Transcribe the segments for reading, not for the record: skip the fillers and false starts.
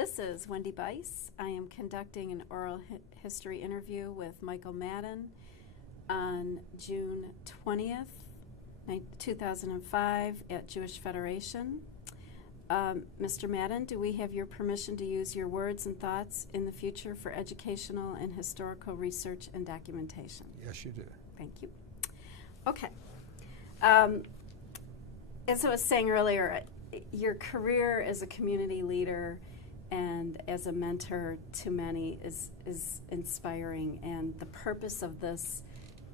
This is Wendy Bice. I am conducting an oral history interview with Michael Maddin on June 20th, 2005 at Jewish Federation. Mr. Maddin, do we have your permission to use your words and thoughts in the future for educational and historical research and documentation? Yes, you do. Thank you. Okay. As I was saying earlier, your career as a community leader and as a mentor to many is inspiring, and the purpose of this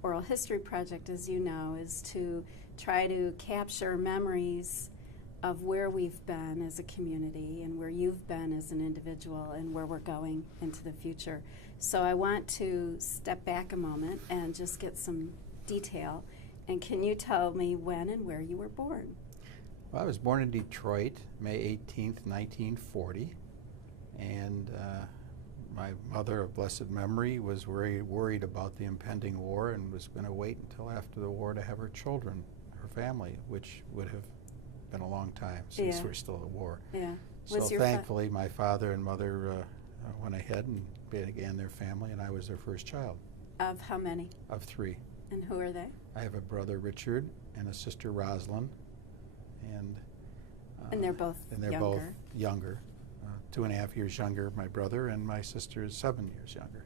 oral history project, as you know, is to try to capture memories of where we've been as a community and where you've been as an individual and where we're going into the future. So I want to step back a moment and just get some detail. And can you tell me when and where you were born? Well, I was born in Detroit, May 18th, 1940, and my mother of blessed memory was very worried about the impending war and was going to wait until after the war to have her children, her family, which would have been a long time since we're still at war. Yeah. So thankfully, my father and mother went ahead and began their family, and I was their first child. Of how many? Of 3. And who are they? I have a brother, Richard, and a sister, Rosalind. And they're both younger. 2.5 years younger, my brother, and my sister is 7 years younger.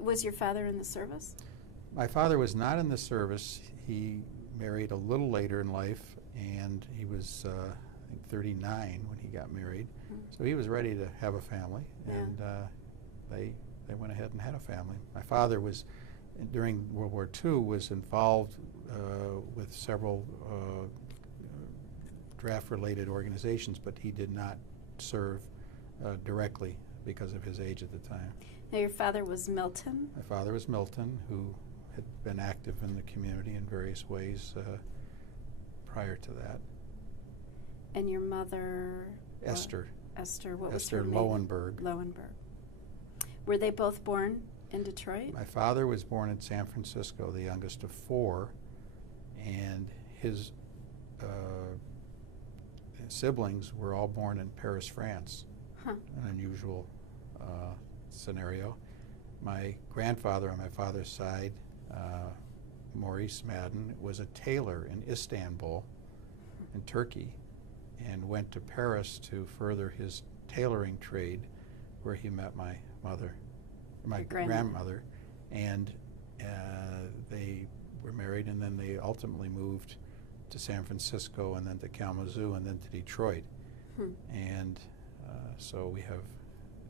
Was your father in the service? My father was not in the service. He married a little later in life, and he was, I think, 39 when he got married. So he was ready to have a family, and they went ahead and had a family. My father was, during World War II, was involved with several draft-related organizations, but he did not serve directly because of his age at the time. Now, your father was Milton? My father was Milton, who had been active in the community in various ways prior to that. And your mother? Esther. Esther, what was Esther her name? Lowenberg. Lowenberg. Were they both born in Detroit? My father was born in San Francisco, the youngest of 4, and his siblings were all born in Paris, France. An unusual scenario. My grandfather on my father's side, Maurice Maddin, was a tailor in Istanbul, in Turkey, and went to Paris to further his tailoring trade, where he met my mother, my grandmother, and they were married, and then they ultimately moved to San Francisco, and then to Kalamazoo, and then to Detroit. And so we have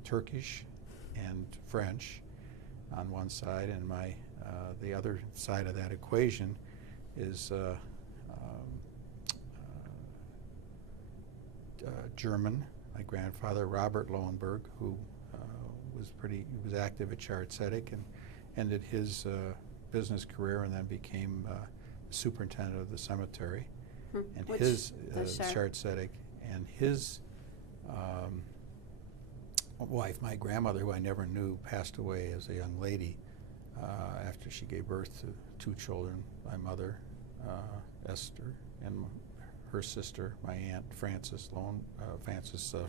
Turkish and French on one side, and the other side of that equation is German. My grandfather, Robert Lowenberg, who was active at Cited and ended his business career and then became superintendent of the cemetery. And his Cited, and his wife, my grandmother, who I never knew, passed away as a young lady after she gave birth to 2 children. My mother, Esther, and her sister, my aunt, Frances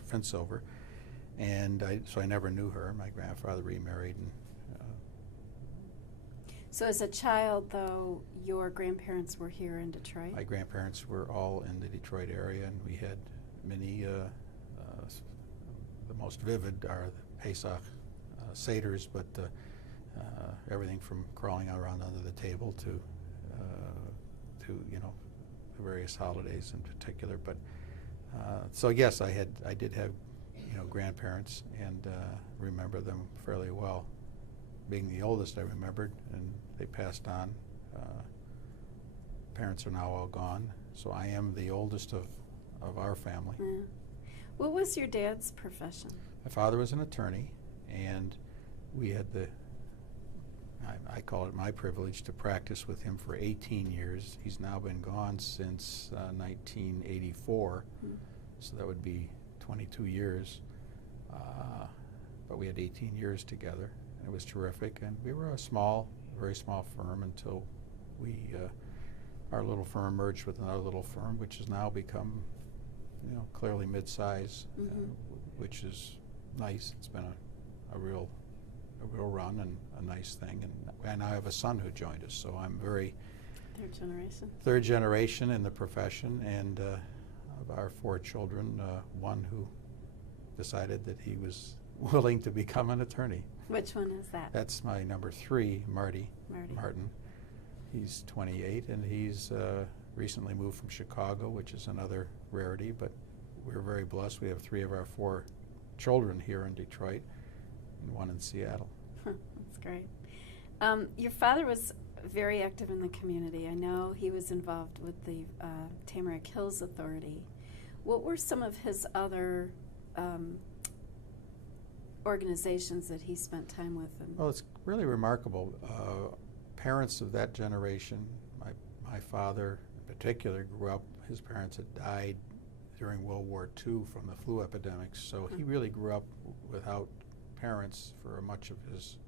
Finsilver. And so I never knew her. My grandfather remarried. And, so as a child, though, your grandparents were here in Detroit? My grandparents were all in the Detroit area, and we had many, the most vivid are the Pesach Seders, but everything from crawling around under the table to the various holidays in particular. But so yes, I did have grandparents, and remember them fairly well. Being the oldest, I remembered, and they passed on. Parents are now all gone, so I am the oldest of our family. What was your dad's profession? My father was an attorney, and we had I call it my privilege to practice with him for 18 years. He's now been gone since 1984, so that would be 22 years. But we had 18 years together. It was terrific, and we were a very small firm until our little firm merged with another little firm, which has now become, clearly mid-size. which is nice. It's been a real run and a nice thing. And I have a son who joined us, so I'm very third generation in the profession. And of our 4 children, one who decided that he was willing to become an attorney. Which one is that? That's my number 3, Martin. He's 28, and he's recently moved from Chicago, which is another rarity, but we're very blessed. We have 3 of our 4 children here in Detroit and 1 in Seattle. That's great. Your father was very active in the community. I know he was involved with the Tamarack Hills Authority. What were some of his other organizations that he spent time with? Well, it's really remarkable. Parents of that generation, my father in particular grew up, his parents had died during World War II from the flu epidemics, so he really grew up without parents for much of his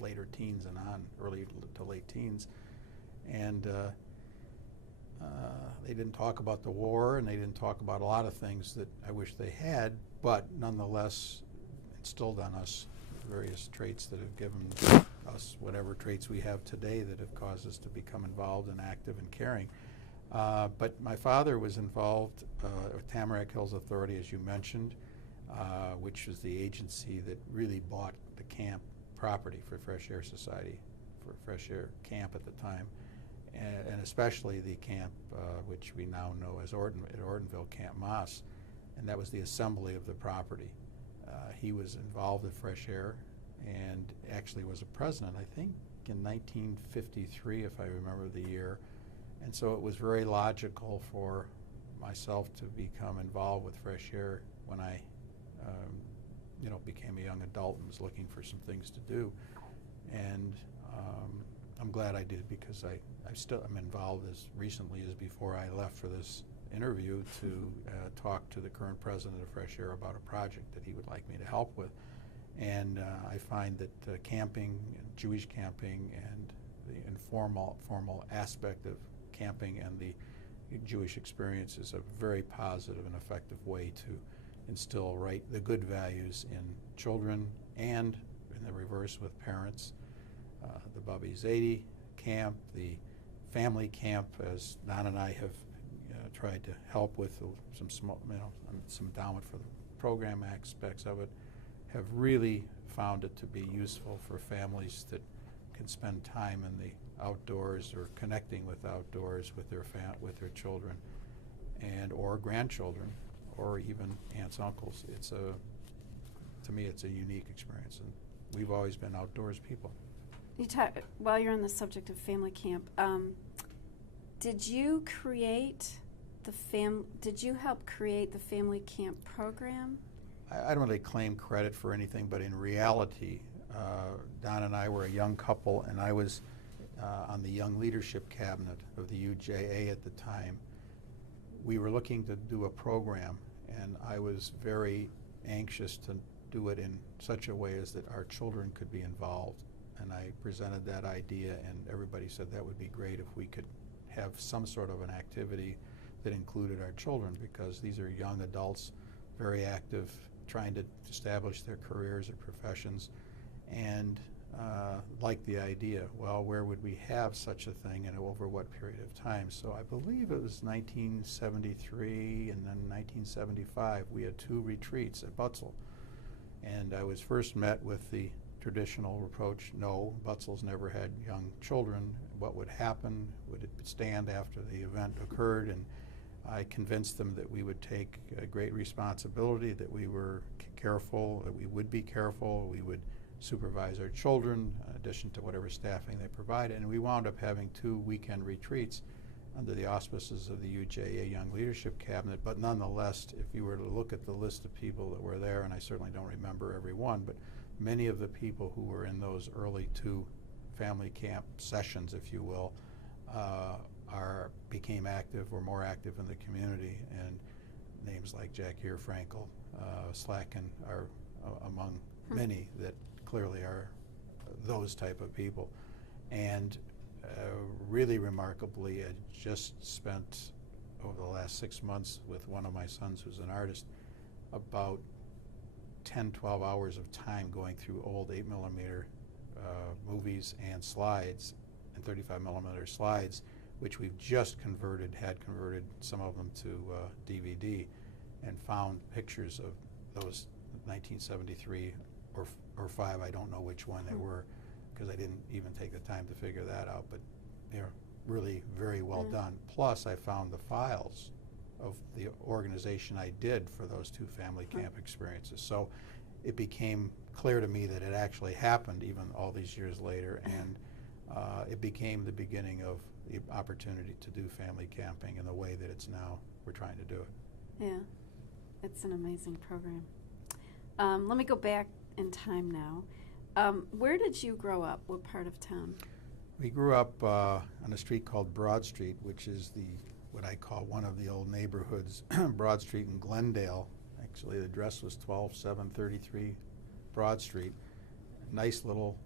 later teens and on, early to late teens. And they didn't talk about the war, and they didn't talk about a lot of things that I wish they had, but nonetheless instilled on us various traits that have given us whatever traits we have today that have caused us to become involved and active and caring. But my father was involved with Tamarack Hills Authority, as you mentioned, which was the agency that really bought the camp property for Fresh Air Society, for Fresh Air Camp at the time, and especially the camp which we now know as Ortonville Camp Moss, and that was the assembly of the property. He was involved with Fresh Air and actually was a president, I think, in 1953, if I remember the year. And so it was very logical for myself to become involved with Fresh Air when I became a young adult and was looking for some things to do. And I'm glad I did, because I'm involved as recently as before I left for this interview to talk to the current president of Fresh Air about a project that he would like me to help with. And I find that camping, Jewish camping, and the informal, formal aspect of camping and the Jewish experience is a very positive and effective way to instill the good values in children, and in the reverse with parents. The Bubby Zadie camp, the family camp, as Don and I have tried to help with some small, some endowment for the program aspects of it, have really found it to be useful for families that can spend time in the outdoors or connecting with outdoors with their children and or grandchildren or even aunts, uncles. To me, it's a unique experience, and we've always been outdoors people. While you're on the subject of family camp, did you help create the family camp program? I don't really claim credit for anything, but in reality, Don and I were a young couple, and I was on the Young Leadership Cabinet of the UJA at the time. We were looking to do a program, and I was very anxious to do it in such a way as that our children could be involved. And I presented that idea, and everybody said that would be great if we could have some sort of an activity that included our children, because these are young adults, very active, trying to establish their careers or professions, and like the idea, well, where would we have such a thing and over what period of time? So I believe it was 1973 and then 1975, we had 2 retreats at Butzel. And I was first met with the traditional approach, no, Butzel's never had young children. What would happen? Would it stand after the event occurred? And I convinced them that we would take a great responsibility, that we were careful, that we would be careful, we would supervise our children in addition to whatever staffing they provided. And we wound up having 2 weekend retreats under the auspices of the UJA Young Leadership Cabinet. But nonetheless, if you were to look at the list of people that were there, and I certainly don't remember every one, but many of the people who were in those early 2 family camp sessions, if you will, became active or more active in the community, and names like Jackie Frankel, Slacken are among many that clearly are those type of people. And really remarkably, I just spent over the last 6 months with one of my sons who's an artist, about 10, 12 hours of time going through old 8mm movies and slides and 35mm slides, which we've just had converted some of them to DVD, and found pictures of those 1973 or 5, I don't know which one they were, because I didn't even take the time to figure that out, but they're really very well done. Plus, I found the files of the organization I did for those 2 family camp experiences. So it became clear to me that it actually happened even all these years later, and it became the beginning of the opportunity to do family camping in the way that it's now we're trying to do it. Yeah, it's an amazing program. Let me go back in time now. Where did you grow up? What part of town? We grew up on a street called Broad Street, which is what I call one of the old neighborhoods. Broad Street in Glendale. Actually, the address was 12733 Broad Street. Nice little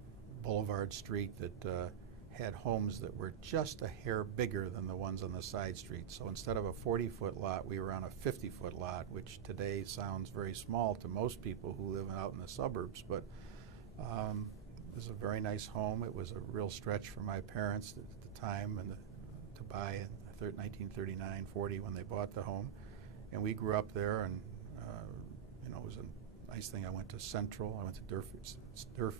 boulevard street that had homes that were just a hair bigger than the ones on the side street. So instead of a 40-foot lot, we were on a 50-foot lot, which today sounds very small to most people who live out in the suburbs. But it was a very nice home. It was a real stretch for my parents at the time and to buy in 1939-40 when they bought the home. And we grew up there, and it was a nice thing. I went to Central. I went to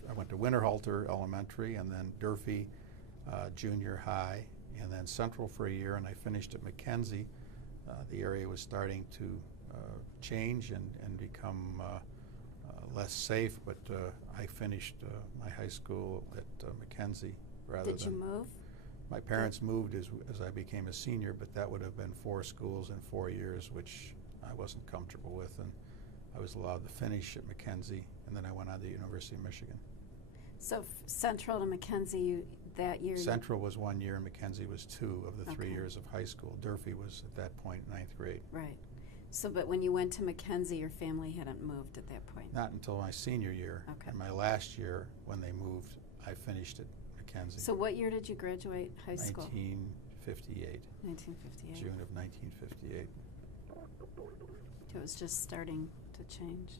I went to Winterhalter Elementary, and then Durfee Junior High, and then Central for a year, and I finished at Mackenzie. The area was starting to change and become less safe, but I finished my high school at Mackenzie rather than... Did you move? My parents moved as I became a senior, but that would have been 4 schools in 4 years, which I wasn't comfortable with, and I was allowed to finish at Mackenzie, and then I went on to the University of Michigan. So Central to Mackenzie, that year? Central was 1 year, and Mackenzie was 2 of the 3 Okay. years of high school. Durfee was, at that point, 9th grade. Right. So, but when you went to Mackenzie, your family hadn't moved at that point? Not until my senior year. Okay. And my last year, when they moved, I finished at Mackenzie. So what year did you graduate high school? 1958. 1958. June of 1958. It was just starting to change.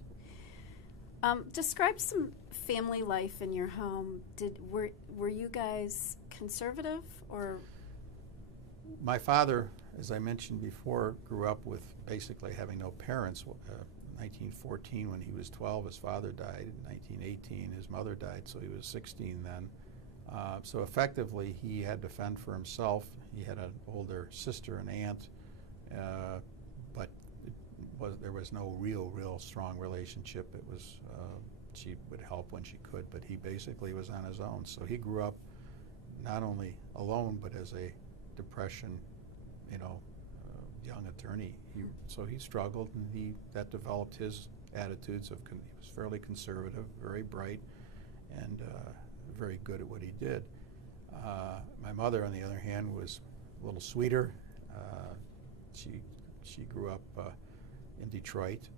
Describe some family life in your home. Were you guys conservative or? My father, as I mentioned before, grew up with basically having no parents. 1914, when he was 12, his father died. In 1918, his mother died, so he was 16 then. So effectively, he had to fend for himself. He had an older sister and aunt, but there was no real strong relationship. It was she would help when she could, but he basically was on his own. So he grew up not only alone, but as a depression, young attorney. So he struggled, and that developed his attitudes of. He was fairly conservative, very bright, and very good at what he did. My mother, on the other hand, was a little sweeter. She grew up in Detroit.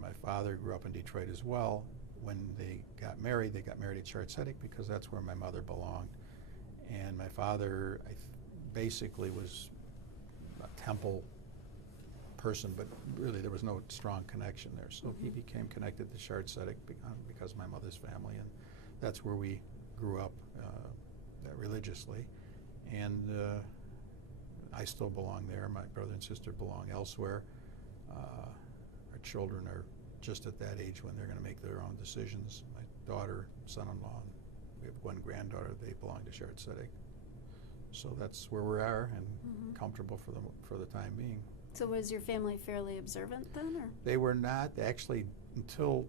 My father grew up in Detroit as well. When they got married at Cited because that's where my mother belonged. And my father basically was a Temple person, but really there was no strong connection there. So he became connected to Cited because of my mother's family, and that's where we grew up religiously. And I still belong there. My brother and sister belong elsewhere. Our children are just at that age when they're going to make their own decisions. My daughter, son-in-law, and we have one granddaughter. They belong to Cited. So that's where we are, and comfortable for the time being. So was your family fairly observant then, or? They were not actually until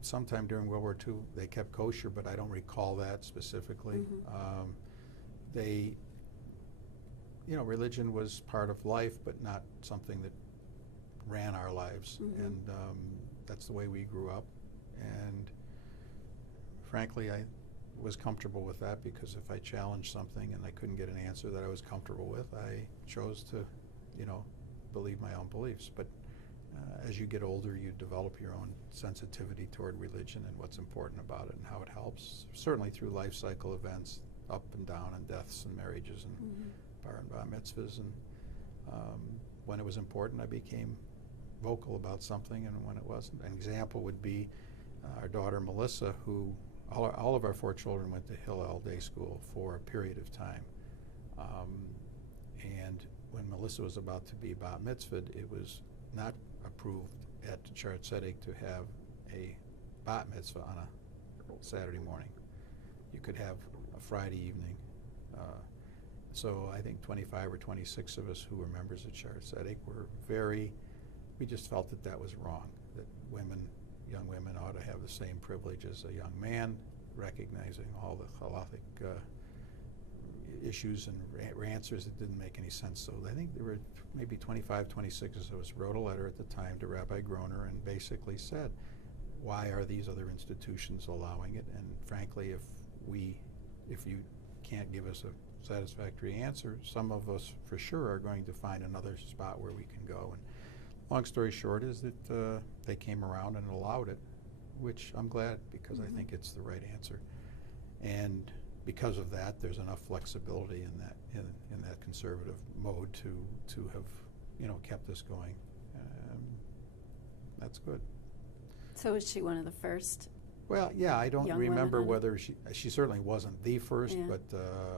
sometime during World War II. They kept kosher, but I don't recall that specifically. Religion was part of life, but not something that ran our lives, and that's the way we grew up. And frankly, I was comfortable with that, because if I challenged something and I couldn't get an answer that I was comfortable with, I chose to, believe my own beliefs. But as you get older, you develop your own sensitivity toward religion and what's important about it and how it helps, certainly through life cycle events, up and down, and deaths and marriages and bar mitzvahs. And when it was important, I became vocal about something and when it wasn't. An example would be our daughter Melissa, who all of our 4 children went to Hillel Day School for a period of time. And when Melissa was about to be bat mitzvahed, it was not approved at the Cited to have a bat mitzvah on a Saturday morning. You could have a Friday evening. So I think 25 or 26 of us who were members of Cited were we just felt that that was wrong, that young women ought to have the same privilege as a young man, recognizing all the halachic issues and answers that didn't make any sense. So I think there were maybe 25, 26 of us wrote a letter at the time to Rabbi Groner and basically said, why are these other institutions allowing it? And frankly, if you can't give us a satisfactory answer, some of us for sure are going to find another spot where we can go. And long story short is that they came around and allowed it, which I'm glad, because I think it's the right answer. And because of that, there's enough flexibility in that conservative mode to have kept us going. That's good. So was she one of the first? Well, yeah, I don't remember women? whether she certainly wasn't the first, Yeah. but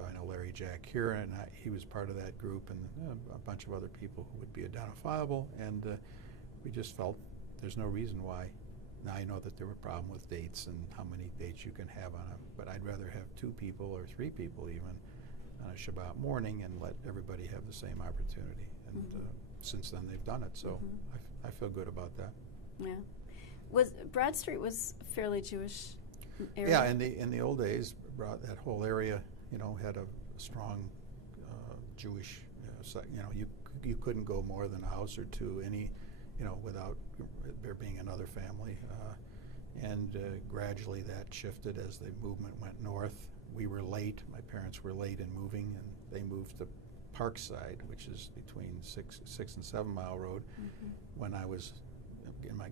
I know Larry Jack here, and he was part of that group, and a bunch of other people who would be identifiable, and we just felt there's no reason why. Now I know that there were problems with dates and how many dates you can have but I'd rather have 2 people or 3 people even on a Shabbat morning and let everybody have the same opportunity. And since then they've done it, so I feel good about that. Yeah. Broad Street was a fairly Jewish area? Yeah, in the old days, that whole area, had a strong Jewish. You couldn't go more than a house or 2 without there being another family. And gradually that shifted as the movement went north. We were late. My parents were late in moving, and they moved to Parkside, which is between 6 and 7 Mile Road, when I was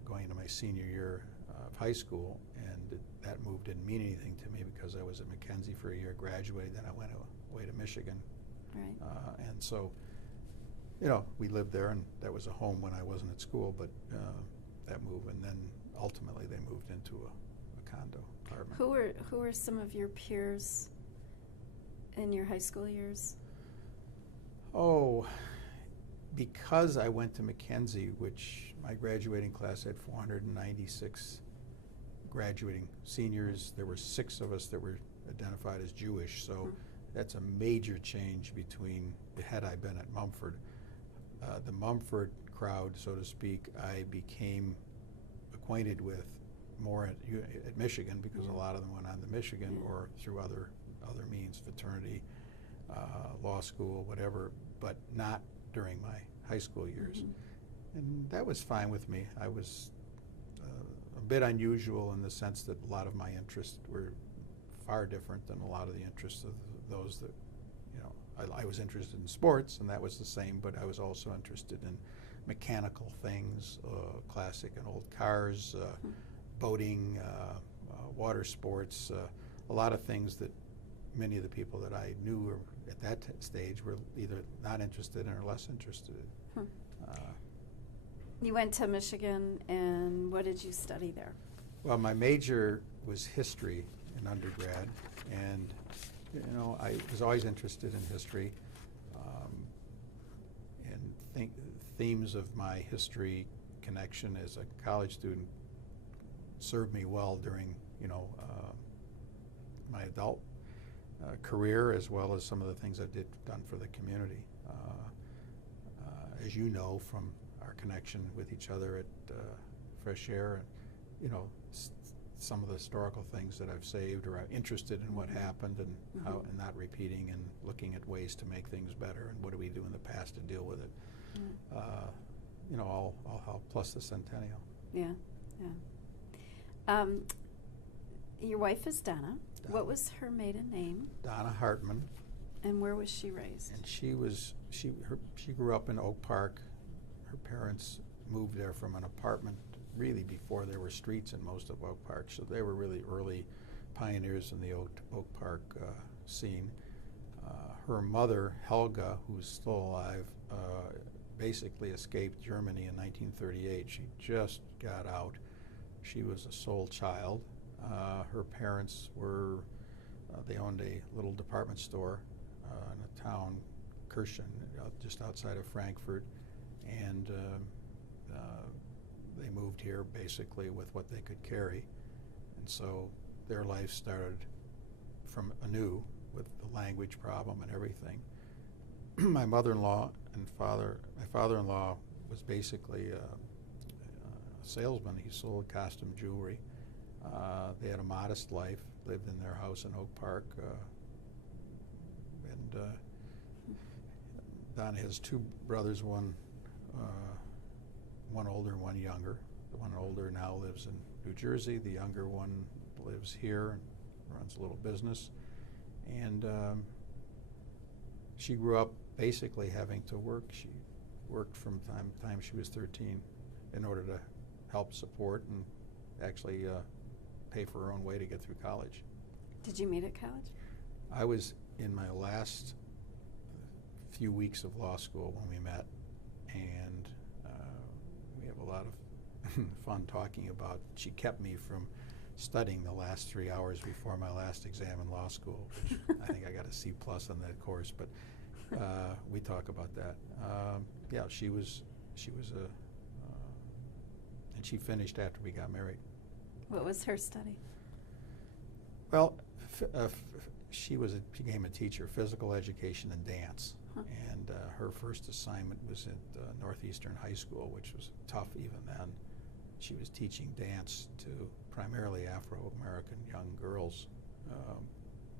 going into my senior year of high school, and that move didn't mean anything to me because I was at Mackenzie for a year, graduated, then I went away to Michigan. Right. And so, we lived there, and that was a home when I wasn't at school, but that move, and then ultimately they moved into a condo apartment. Who were some of your peers in your high school years? Oh, because I went to Mackenzie, which my graduating class had 496 graduating seniors. There were 6 of us that were identified as Jewish, so that's a major change between had I been at Mumford. The Mumford crowd, so to speak, I became acquainted with more at Michigan, because a lot of them went on to Michigan or through other means, fraternity, law school, whatever, but not during my high school years. And that was fine with me. I was a bit unusual in the sense that a lot of my interests were far different than a lot of the interests of those that, I was interested in sports, and that was the same, but I was also interested in mechanical things, classic and old cars, boating, water sports, a lot of things that many of the people that I knew were at that stage were either not interested in or less interested in. You went to Michigan, and what did you study there? Well, my major was history in undergrad, and I was always interested in history, and themes of my history connection as a college student served me well during my adult career, as well as some of the things I done for the community. As you know from our connection with each other at Fresh Air, and some of the historical things that I've saved, or I'm interested in what happened and how, and not repeating, and looking at ways to make things better, and what do we do in the past to deal with it. All help, plus the centennial. Yeah. Your wife is Donna. What was her maiden name? Donna Hartman. And where was she raised? And she grew up in Oak Park. Her parents moved there from an apartment really before there were streets in most of Oak Park, so they were really early pioneers in the Oak Park scene. Her mother, Helga, who's still alive, basically escaped Germany in 1938. She just got out. She was a sole child. Her parents were, they owned a little department store in a town, Kirchen, just outside of Frankfurt, and they moved here basically with what they could carry. And so their life started from anew with the language problem and everything. My mother-in-law and my father-in-law was basically a salesman. He sold costume jewelry. They had a modest life, lived in their house in Oak Park, and Don has two brothers, one older and one younger. The one older now lives in New Jersey. The younger one lives here and runs a little business. And she grew up basically having to work. She worked from time to time she was 13 in order to help support and actually pay for her own way to get through college. Did you meet at college? I was in my last few weeks of law school when we met, and we have a lot of fun talking about, she kept me from studying the last 3 hours before my last exam in law school, which I think I got a C+ on that course, but we talk about that. Yeah, she was and she finished after we got married. What was her study? Well, she became a teacher, physical education and dance. Huh. And her first assignment was at Northeastern High School, which was tough even then. She was teaching dance to primarily Afro-American young girls.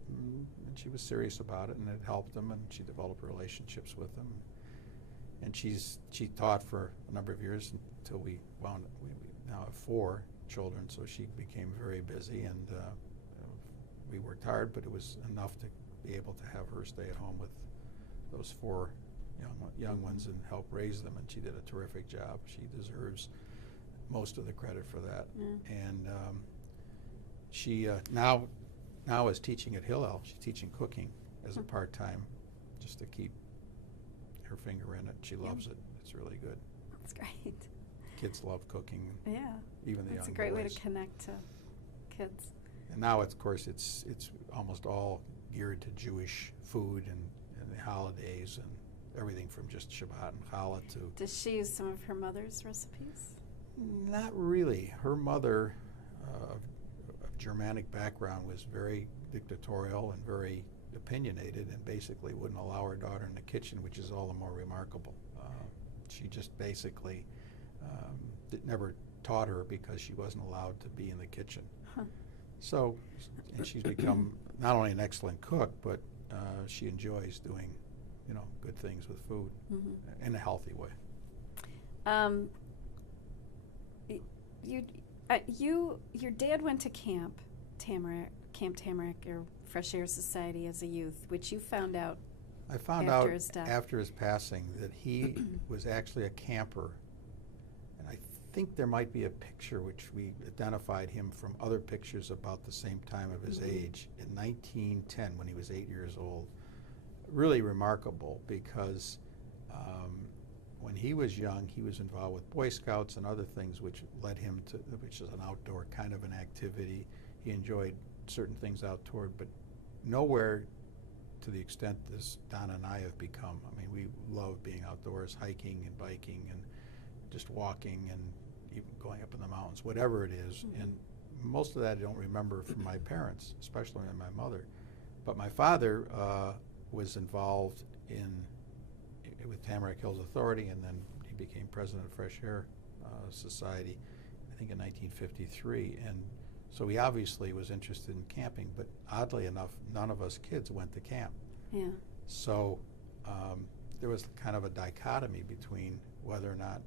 And she was serious about it, and it helped them, and she developed relationships with them. And she taught for a number of years until we now have 4 children, so she became very busy, and we worked hard, but it was enough to be able to have her stay at home with those 4 young ones and help raise them, and she did a terrific job. She deserves most of the credit for that. Yeah. And she now is teaching at Hillel. She's teaching cooking as a part-time, just to keep her finger in it. She loves it. It's really good. That's great. Kids love cooking. Yeah. Even the young boys. It's a great way to connect to kids. And now, of course, it's almost all geared to Jewish food and the holidays and everything from just Shabbat and Challah to... Does she use some of her mother's recipes? Not really. Her mother, of Germanic background, was very dictatorial and very opinionated, and basically wouldn't allow her daughter in the kitchen, which is all the more remarkable. She just basically never taught her because she wasn't allowed to be in the kitchen. Huh. So, and she's become not only an excellent cook, but she enjoys doing, good things with food in a healthy way. Your dad went to Camp Tamarack, or Fresh Air Society as a youth, which you found out. I found out after his passing that he was actually a camper, and I think there might be a picture which we identified him from other pictures about the same time of his age in 1910 when he was 8 years old. Really remarkable, because when he was young, he was involved with Boy Scouts and other things which led him to, which is an outdoor kind of an activity. He enjoyed certain things outdoor, but nowhere to the extent this Donna and I have become. I mean, we love being outdoors, hiking and biking and just walking and even going up in the mountains, whatever it is. And most of that I don't remember from my parents, especially my mother. But my father was involved with Tamarack Hills Authority, and then he became president of Fresh Air Society, I think in 1953. And so he obviously was interested in camping, but oddly enough, none of us kids went to camp. Yeah. So there was kind of a dichotomy between whether or not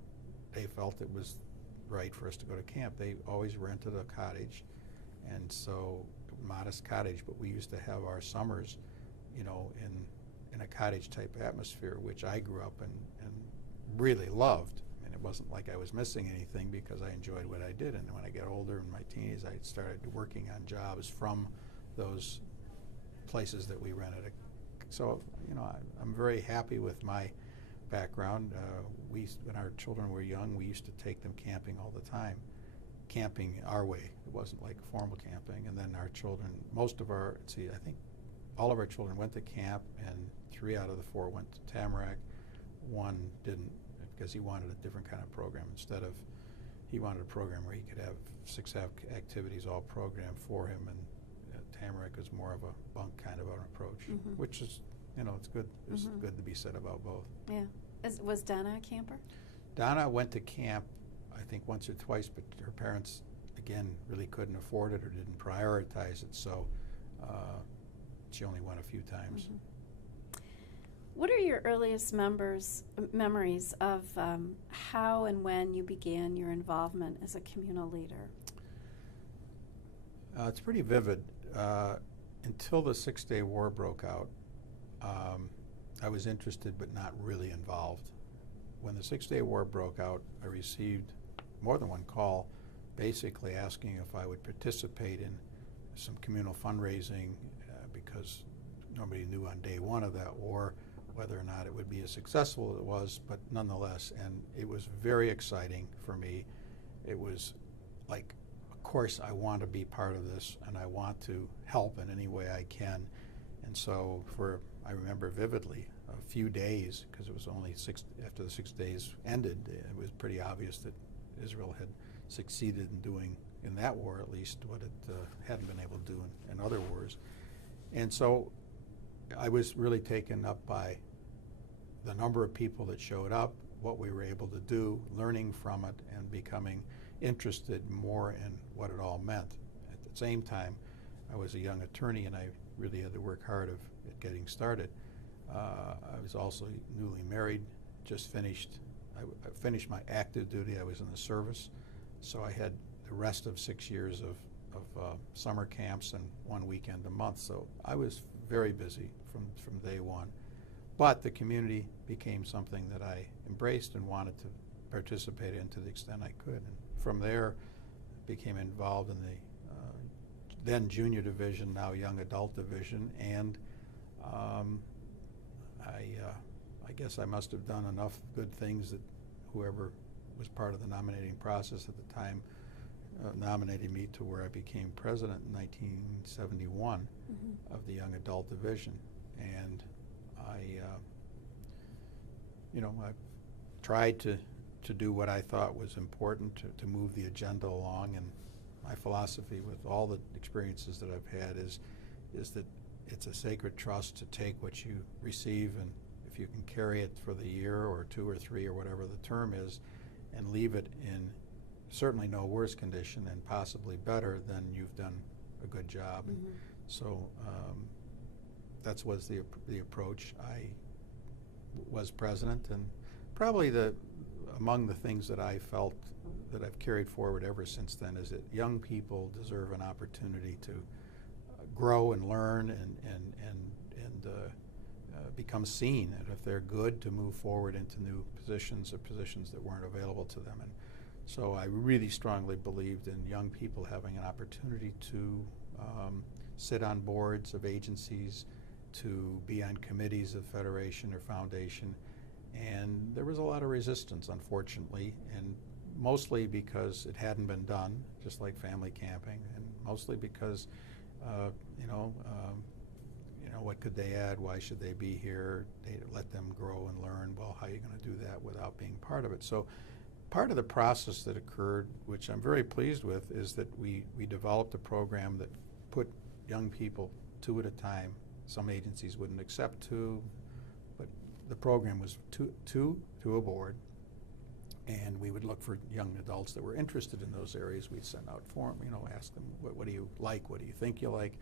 they felt it was right for us to go to camp. They always rented a cottage, and so modest cottage, but we used to have our summers, in a cottage type atmosphere, which I grew up and really loved. I mean, it wasn't like I was missing anything because I enjoyed what I did. And when I got older in my teens, I started working on jobs from those places that we rented. So, I'm very happy with my background, when our children were young, we used to take them camping all the time. Camping our way. It wasn't like formal camping. And then our children, I think all of our children went to camp, and 3 out of the 4 went to Tamarack. 1 didn't, because he wanted a different kind of program. He wanted a program where he could have 6 activities all programmed for him, and Tamarack is more of a bunk kind of an approach, which is, it's good. It's good to be said about both. Yeah. Was Donna a camper? Donna went to camp, I think, once or twice, but her parents, again, really couldn't afford it or didn't prioritize it, so she only went a few times. What are your earliest memories of how and when you began your involvement as a communal leader? It's pretty vivid. Until the Six-Day War broke out, I was interested but not really involved. When the Six-Day War broke out, I received more than one call basically asking if I would participate in some communal fundraising because nobody knew on day one of that war whether or not it would be as successful as it was, but nonetheless, and it was very exciting for me. It was like, of course I want to be part of this and I want to help in any way I can. And so I remember vividly, a few days, because it was only after the 6 days ended, it was pretty obvious that Israel had succeeded in doing, in that war at least, what it hadn't been able to do in other wars. And so I was really taken up by the number of people that showed up, what we were able to do, learning from it, and becoming interested more in what it all meant. At the same time, I was a young attorney and I really had to work hard at getting started. I was also newly married, just finished. I finished my active duty. I was in the service, so I had the rest of 6 years of summer camps and 1 weekend a month. So I was very busy from day one. But the community became something that I embraced and wanted to participate in to the extent I could. And from there, became involved in the then junior division, now young adult division, and I guess I must have done enough good things that whoever was part of the nominating process at the time nominated me to where I became president in 1971 of the young adult division. And I tried to do what I thought was important to move the agenda along. And my philosophy with all the experiences that I've had is that it's a sacred trust to take what you receive, and if you can carry it for the year or 2 or 3 or whatever the term is, and leave it in certainly no worse condition and possibly better, then you've done a good job. So that was the approach. I was president, and probably among the things that I felt that I've carried forward ever since then is that young people deserve an opportunity to grow and learn and become seen, and if they're good, to move forward into new positions or positions that weren't available to them. And so I really strongly believed in young people having an opportunity to sit on boards of agencies, to be on committees of federation or foundation. And there was a lot of resistance, unfortunately, and mostly because it hadn't been done, just like family camping, and mostly because what could they add? Why should they be here? They let them grow and learn. Well, how are you going to do that without being part of it? So part of the process that occurred, which I'm very pleased with, is that we developed a program that put young people 2 at a time. Some agencies wouldn't accept 2, but the program was two to a board, and we would look for young adults that were interested in those areas. We'd send out form, ask them, what do you like? What do you think you like?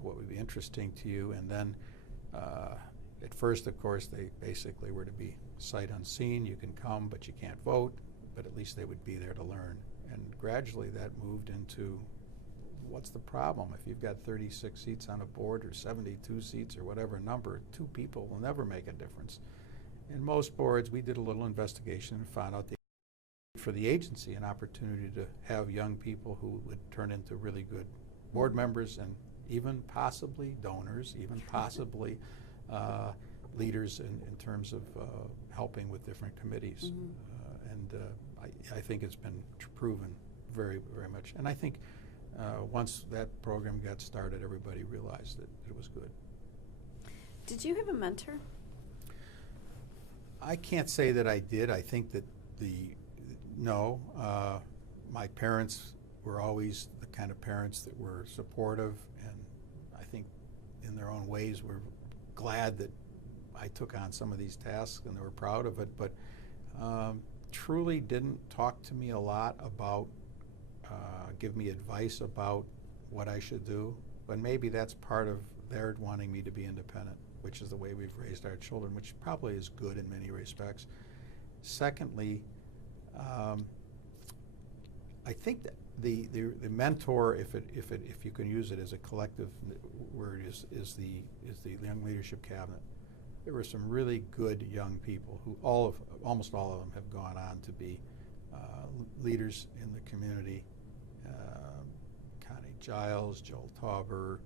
What would be interesting to you? And then at first, of course, they basically were to be sight unseen. You can come, but you can't vote, but at least they would be there to learn. And gradually that moved into, what's the problem? If you've got 36 seats on a board or 72 seats or whatever number, 2 people will never make a difference. In most boards, we did a little investigation and found out for the agency an opportunity to have young people who would turn into really good board members and even possibly donors, even possibly leaders in terms of helping with different committees. Mhm. I think it's been proven very, very much. And I think once that program got started, everybody realized that it was good. Did you have a mentor? I can't say that I did. I think that no, my parents were always the kind of parents that were supportive, and I think in their own ways were glad that I took on some of these tasks, and they were proud of it, but truly didn't talk to me a lot about, give me advice about what I should do. But maybe that's part of their wanting me to be independent, which is the way we've raised our children, which probably is good in many respects. Secondly, I think that the mentor, if you can use it as a collective word, is the Young Leadership Cabinet. There were some really good young people who almost all of them have gone on to be leaders in the community. Connie Giles, Joel Tauber,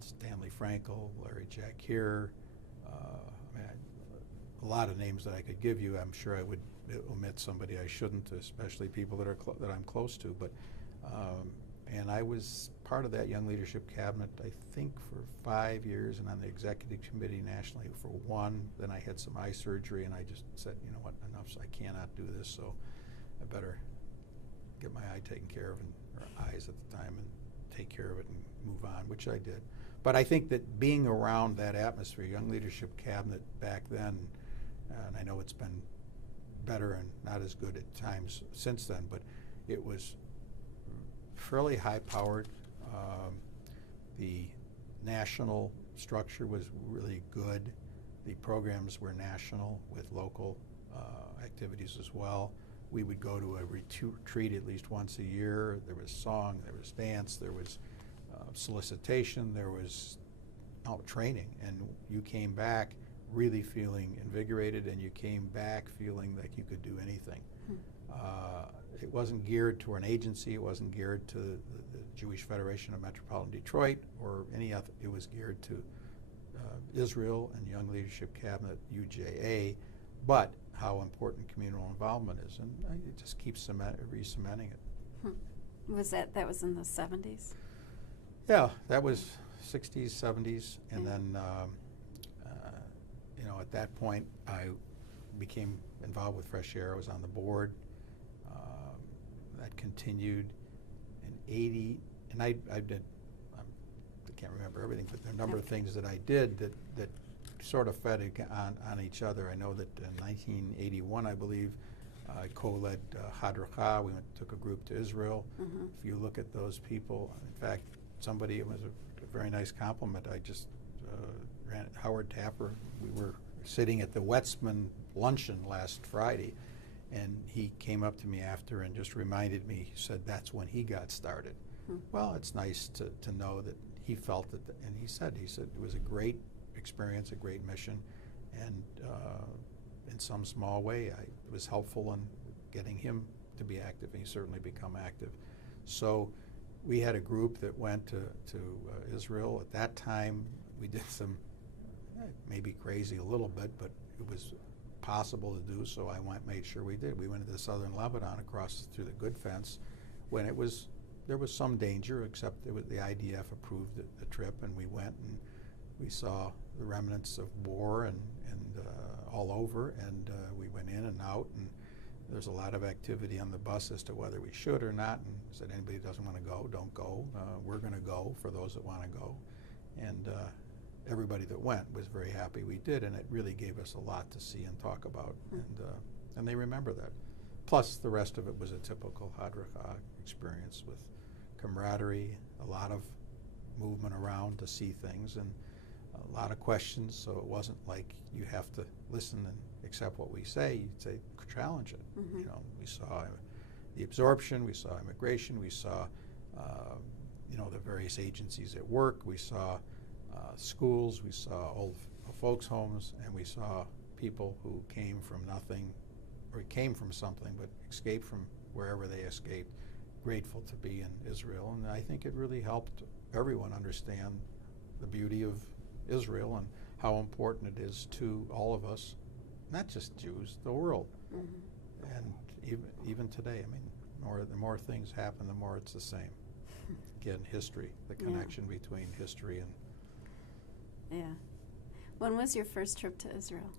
Stanley Frankel, Larry Jack here. A lot of names that I could give you. I'm sure I would omit somebody I shouldn't, especially people that I'm close to. But and I was part of that Young Leadership Cabinet, I think, for 5 years, and on the executive committee nationally for 1. Then I had some eye surgery, and I just said, you know what, enough. I cannot do this, so I better get my eye taken care of, or eyes at the time, and take care of it and move on, which I did. But I think that being around that atmosphere, Young Leadership Cabinet back then, and I know it's been better and not as good at times since then, but it was fairly high-powered. The national structure was really good. The programs were national with local activities as well. We would go to a retreat at least once a year. There was song, there was dance, there was solicitation, there was training, and you came back really feeling invigorated, and you came back feeling like you could do anything. It wasn't geared to an agency. It wasn't geared to the Jewish Federation of Metropolitan Detroit or any other. It was geared to Israel and Young Leadership Cabinet, UJA, but how important communal involvement is, and it just keeps re-cementing it. Was that was in the 70s? Yeah, that was 60s, 70s, and Yeah. then at that point I became involved with Fresh Air. I was on the board. That continued in 80, and I did, I can't remember everything, but there are a number of things that I did that sort of fed on each other. I know that in 1981, I believe, I co-led Hadracha. We took a group to Israel. Mm-hmm. If you look at those people, in fact, it was a very nice compliment. I just ran Howard Tapper. We were sitting at the Wetzman luncheon last Friday, and he came up to me after and just reminded me, he said that's when he got started. Well, it's nice to know that he felt it, and he said it was a great experience, a great mission, and in some small way it was helpful in getting him to be active, and he's certainly become active. So we had a group that went to Israel. At that time, we did some, maybe crazy a little bit, but it was possible to do, so I made sure we did. We went into southern Lebanon through the Good Fence when there was some danger, except the IDF approved the trip, and we went and we saw the remnants of war and all over, and we went in and out, and there's a lot of activity on the bus as to whether we should or not, and said anybody who doesn't want to go, don't go. We're going to go for those that want to go, and everybody that went was very happy we did, and it really gave us a lot to see and talk about, and they remember that. Plus, the rest of it was a typical Hadracha experience with camaraderie, a lot of movement around to see things, and a lot of questions, so it wasn't like you have to listen and accept what we say. You'd say, challenge it. Mm-hmm. We saw the absorption, we saw immigration, we saw the various agencies at work, we saw schools, we saw old folks' homes, and we saw people who came from nothing, or came from something, but escaped from wherever they escaped, grateful to be in Israel. And I think it really helped everyone understand the beauty of Israel and how important it is to all of us not just Jews, the world. Mm-hmm. And even today, I mean, the more things happen, the more it's the same. Again, history, the connection between history and... Yeah. When was your first trip to Israel?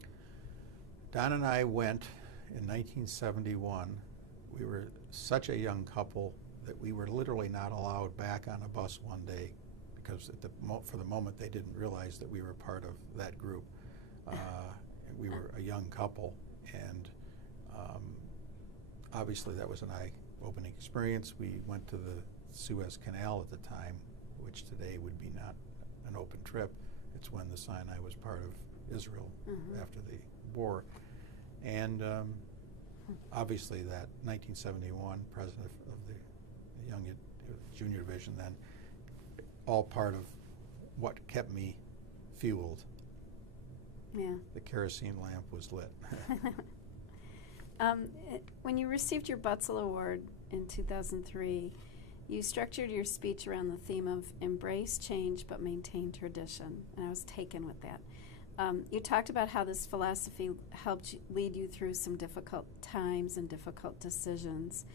Don and I went in 1971. We were such a young couple that we were literally not allowed back on a bus one day because for the moment they didn't realize that we were part of that group. We were a young couple, and obviously that was an eye-opening experience. We went to the Suez Canal at the time, which today would be not an open trip. It's when the Sinai was part of Israel after the war. And obviously that 1971 president of the young junior division then, all part of what kept me fueled. Yeah. The kerosene lamp was lit. When you received your Butzel Award in 2003, you structured your speech around the theme of embrace change but maintain tradition, and I was taken with that. You talked about how this philosophy helped lead you through some difficult times and difficult decisions.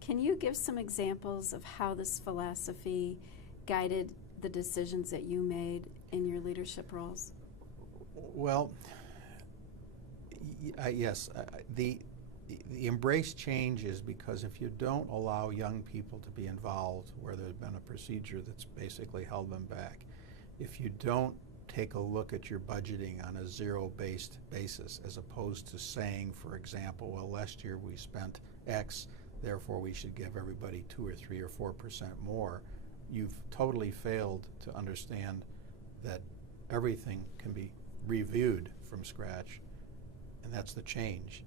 Can you give some examples of how this philosophy guided the decisions that you made in your leadership roles? Well, yes. The embrace change is because if you don't allow young people to be involved where there's been a procedure that's basically held them back, if you don't take a look at your budgeting on a zero-based basis as opposed to saying, for example, well, last year we spent X, therefore we should give everybody 2 or 3 or 4% more, you've totally failed to understand that everything can be reviewed from scratch, and that's the change.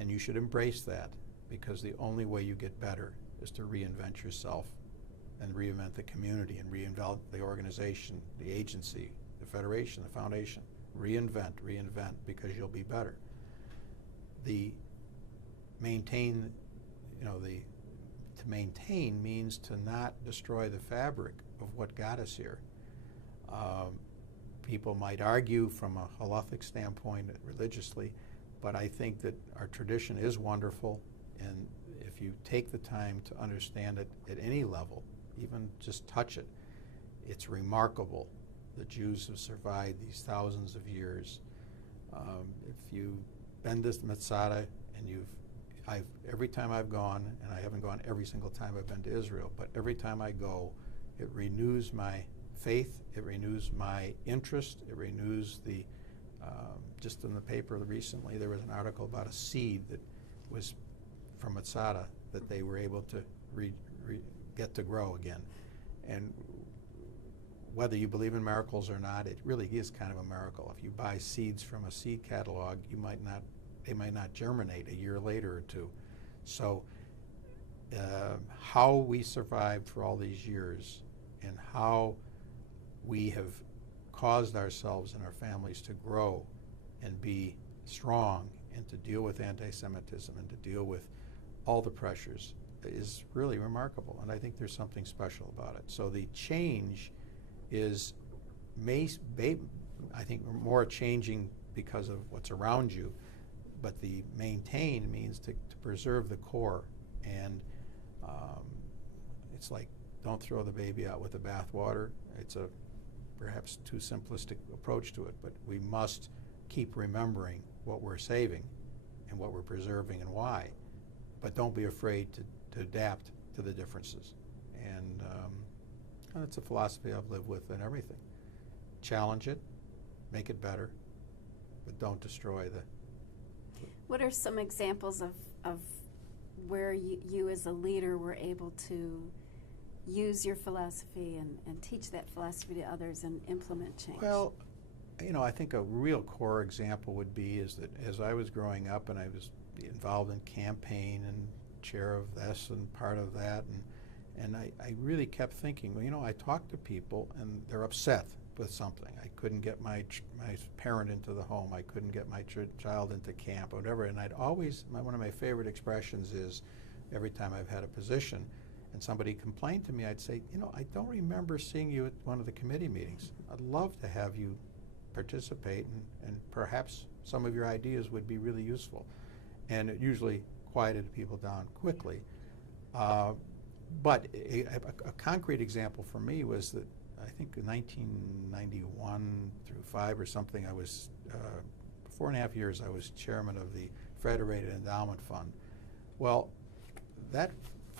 And you should embrace that, because the only way you get better is to reinvent yourself and reinvent the community and reinvent the organization, the agency, the federation, the foundation. Reinvent, because you'll be better. To maintain means to not destroy the fabric of what got us here. People might argue from a halachic standpoint religiously, but I think that our tradition is wonderful, and if you take the time to understand it at any level, even just touch it, it's remarkable. The Jews have survived these thousands of years. If you've been to Masada, and every time I've gone, and I haven't gone every single time I've been to Israel, but every time I go, it renews my faith, it renews my interest, it renews the, just in the paper recently, there was an article about a seed that was from Masada that they were able to get to grow again. And whether you believe in miracles or not, it really is kind of a miracle. If you buy seeds from a seed catalog, they might not germinate a year later or two. So how we survived for all these years and how we have caused ourselves and our families to grow and be strong and to deal with anti-Semitism and to deal with all the pressures is really remarkable, and I think there's something special about it. So the change is, I think, more changing because of what's around you, but the maintain means to preserve the core, and it's like, don't throw the baby out with the bathwater. It's a perhaps too simplistic approach to it, but we must keep remembering what we're saving and what we're preserving and why, but don't be afraid to adapt to the differences. And that's a philosophy I've lived with in everything. Challenge it, make it better, but don't destroy the... What are some examples of where you as a leader were able to use your philosophy and teach that philosophy to others and implement change? Well, I think a real core example would be is that as I was growing up and I was involved in campaign and chair of this and part of that, and I really kept thinking, I talk to people and they're upset with something. I couldn't get my parent into the home. I couldn't get my child into camp or whatever. And I'd always, one of my favorite expressions is, every time I've had a position and somebody complained to me, I'd say, I don't remember seeing you at one of the committee meetings. I'd love to have you participate and perhaps Some of your ideas would be really useful. And it usually quieted people down quickly. But a concrete example for me was that I think in 1991 through 5 or something, I was, for 4.5 years, I was chairman of the Federated Endowment Fund. Well, that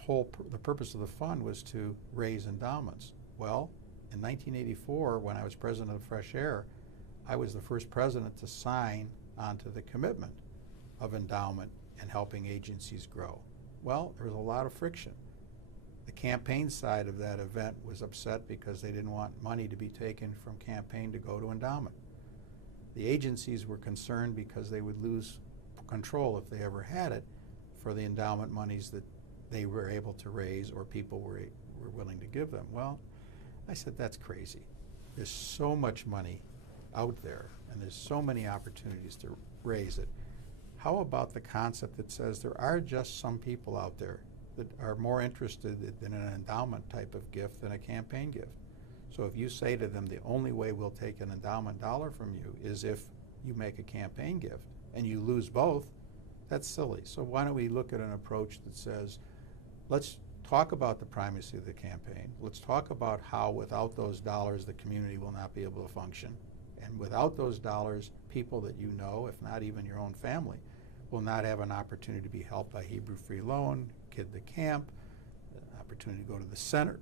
the purpose of the fund was to raise endowments. Well, in 1984, when I was president of Fresh Air, I was the first president to sign onto the commitment of endowment and helping agencies grow. Well, there was a lot of friction. The campaign side of that event was upset because they didn't want money to be taken from campaign to go to endowment. The agencies were concerned because they would lose control, if they ever had it, for the endowment monies that they were able to raise or people were willing to give them. Well, I said, that's crazy. There's so much money out there, and there's so many opportunities to raise it. How about the concept that says there are just some people out there that are more interested in an endowment type of gift than a campaign gift? So if you say to them, the only way we'll take an endowment dollar from you is if you make a campaign gift, and you lose both, that's silly. So why don't we look at an approach that says, let's talk about the primacy of the campaign. Let's talk about how without those dollars the community will not be able to function. And without those dollars, people that you know, if not even your own family, will not have an opportunity to be helped by Hebrew Free Loan, Kid the Camp, opportunity to go to the center,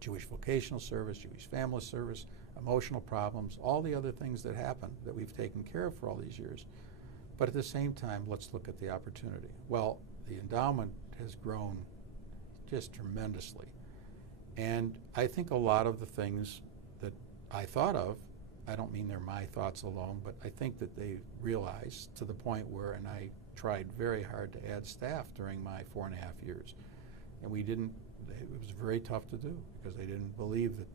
Jewish Vocational Service, Jewish Family Service, emotional problems, all the other things that happen that we've taken care of for all these years. But at the same time, let's look at the opportunity. Well, the endowment has grown just tremendously. And I think a lot of the things that I thought of, I don't mean they're my thoughts alone, but I think that they realized to the point where, and I tried very hard to add staff during my 4.5 years. And we didn't, it was very tough to do because they didn't believe that,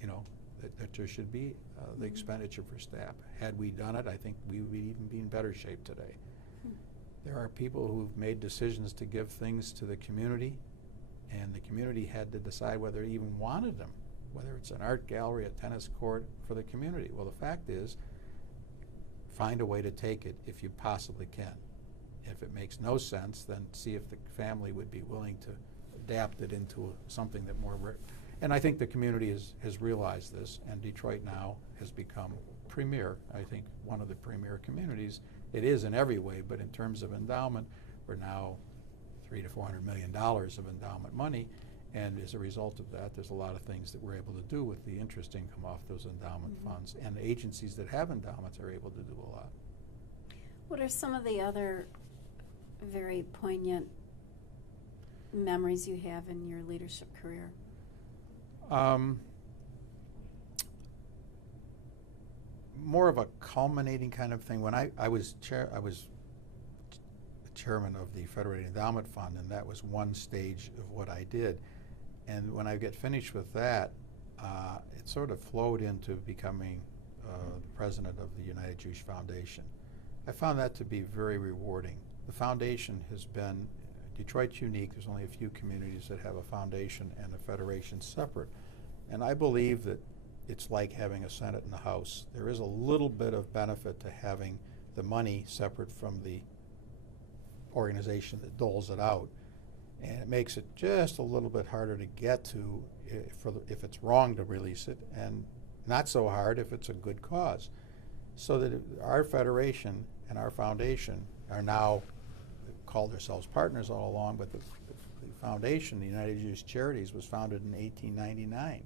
you know, that there should be the expenditure for staff. Had we done it, I think we would even be in better shape today. There are people who've made decisions to give things to the community, and the community had to decide whether it even wanted them, whether it's an art gallery, a tennis court for the community. Well, the fact is, find a way to take it if you possibly can. If it makes no sense, then see if the family would be willing to adapt it into something that more, and I think the community has realized this, and Detroit now has become premier, I think one of the premier communities. It is in every way, but in terms of endowment, we're now $300 to $400 million of endowment money, and as a result of that, there's a lot of things that we're able to do with the interest income off those endowment funds, and the agencies that have endowments are able to do a lot. What are some of the other very poignant memories you have in your leadership career? More of a culminating kind of thing. When I was chairman of the Federated Endowment Fund, and that was one stage of what I did. And when I get finished with that, it sort of flowed into becoming the president of the United Jewish Foundation. I found that to be very rewarding. The foundation has been, Detroit's unique. There's only a few communities that have a foundation and a federation separate. And I believe that it's like having a Senate and a House. There is a little bit of benefit to having the money separate from the organization that doles it out. And it makes it just a little bit harder to get to if it's wrong to release it, and not so hard if it's a good cause. So that our federation and our foundation are now called themselves partners all along, but the foundation, the United Jewish Charities, was founded in 1899.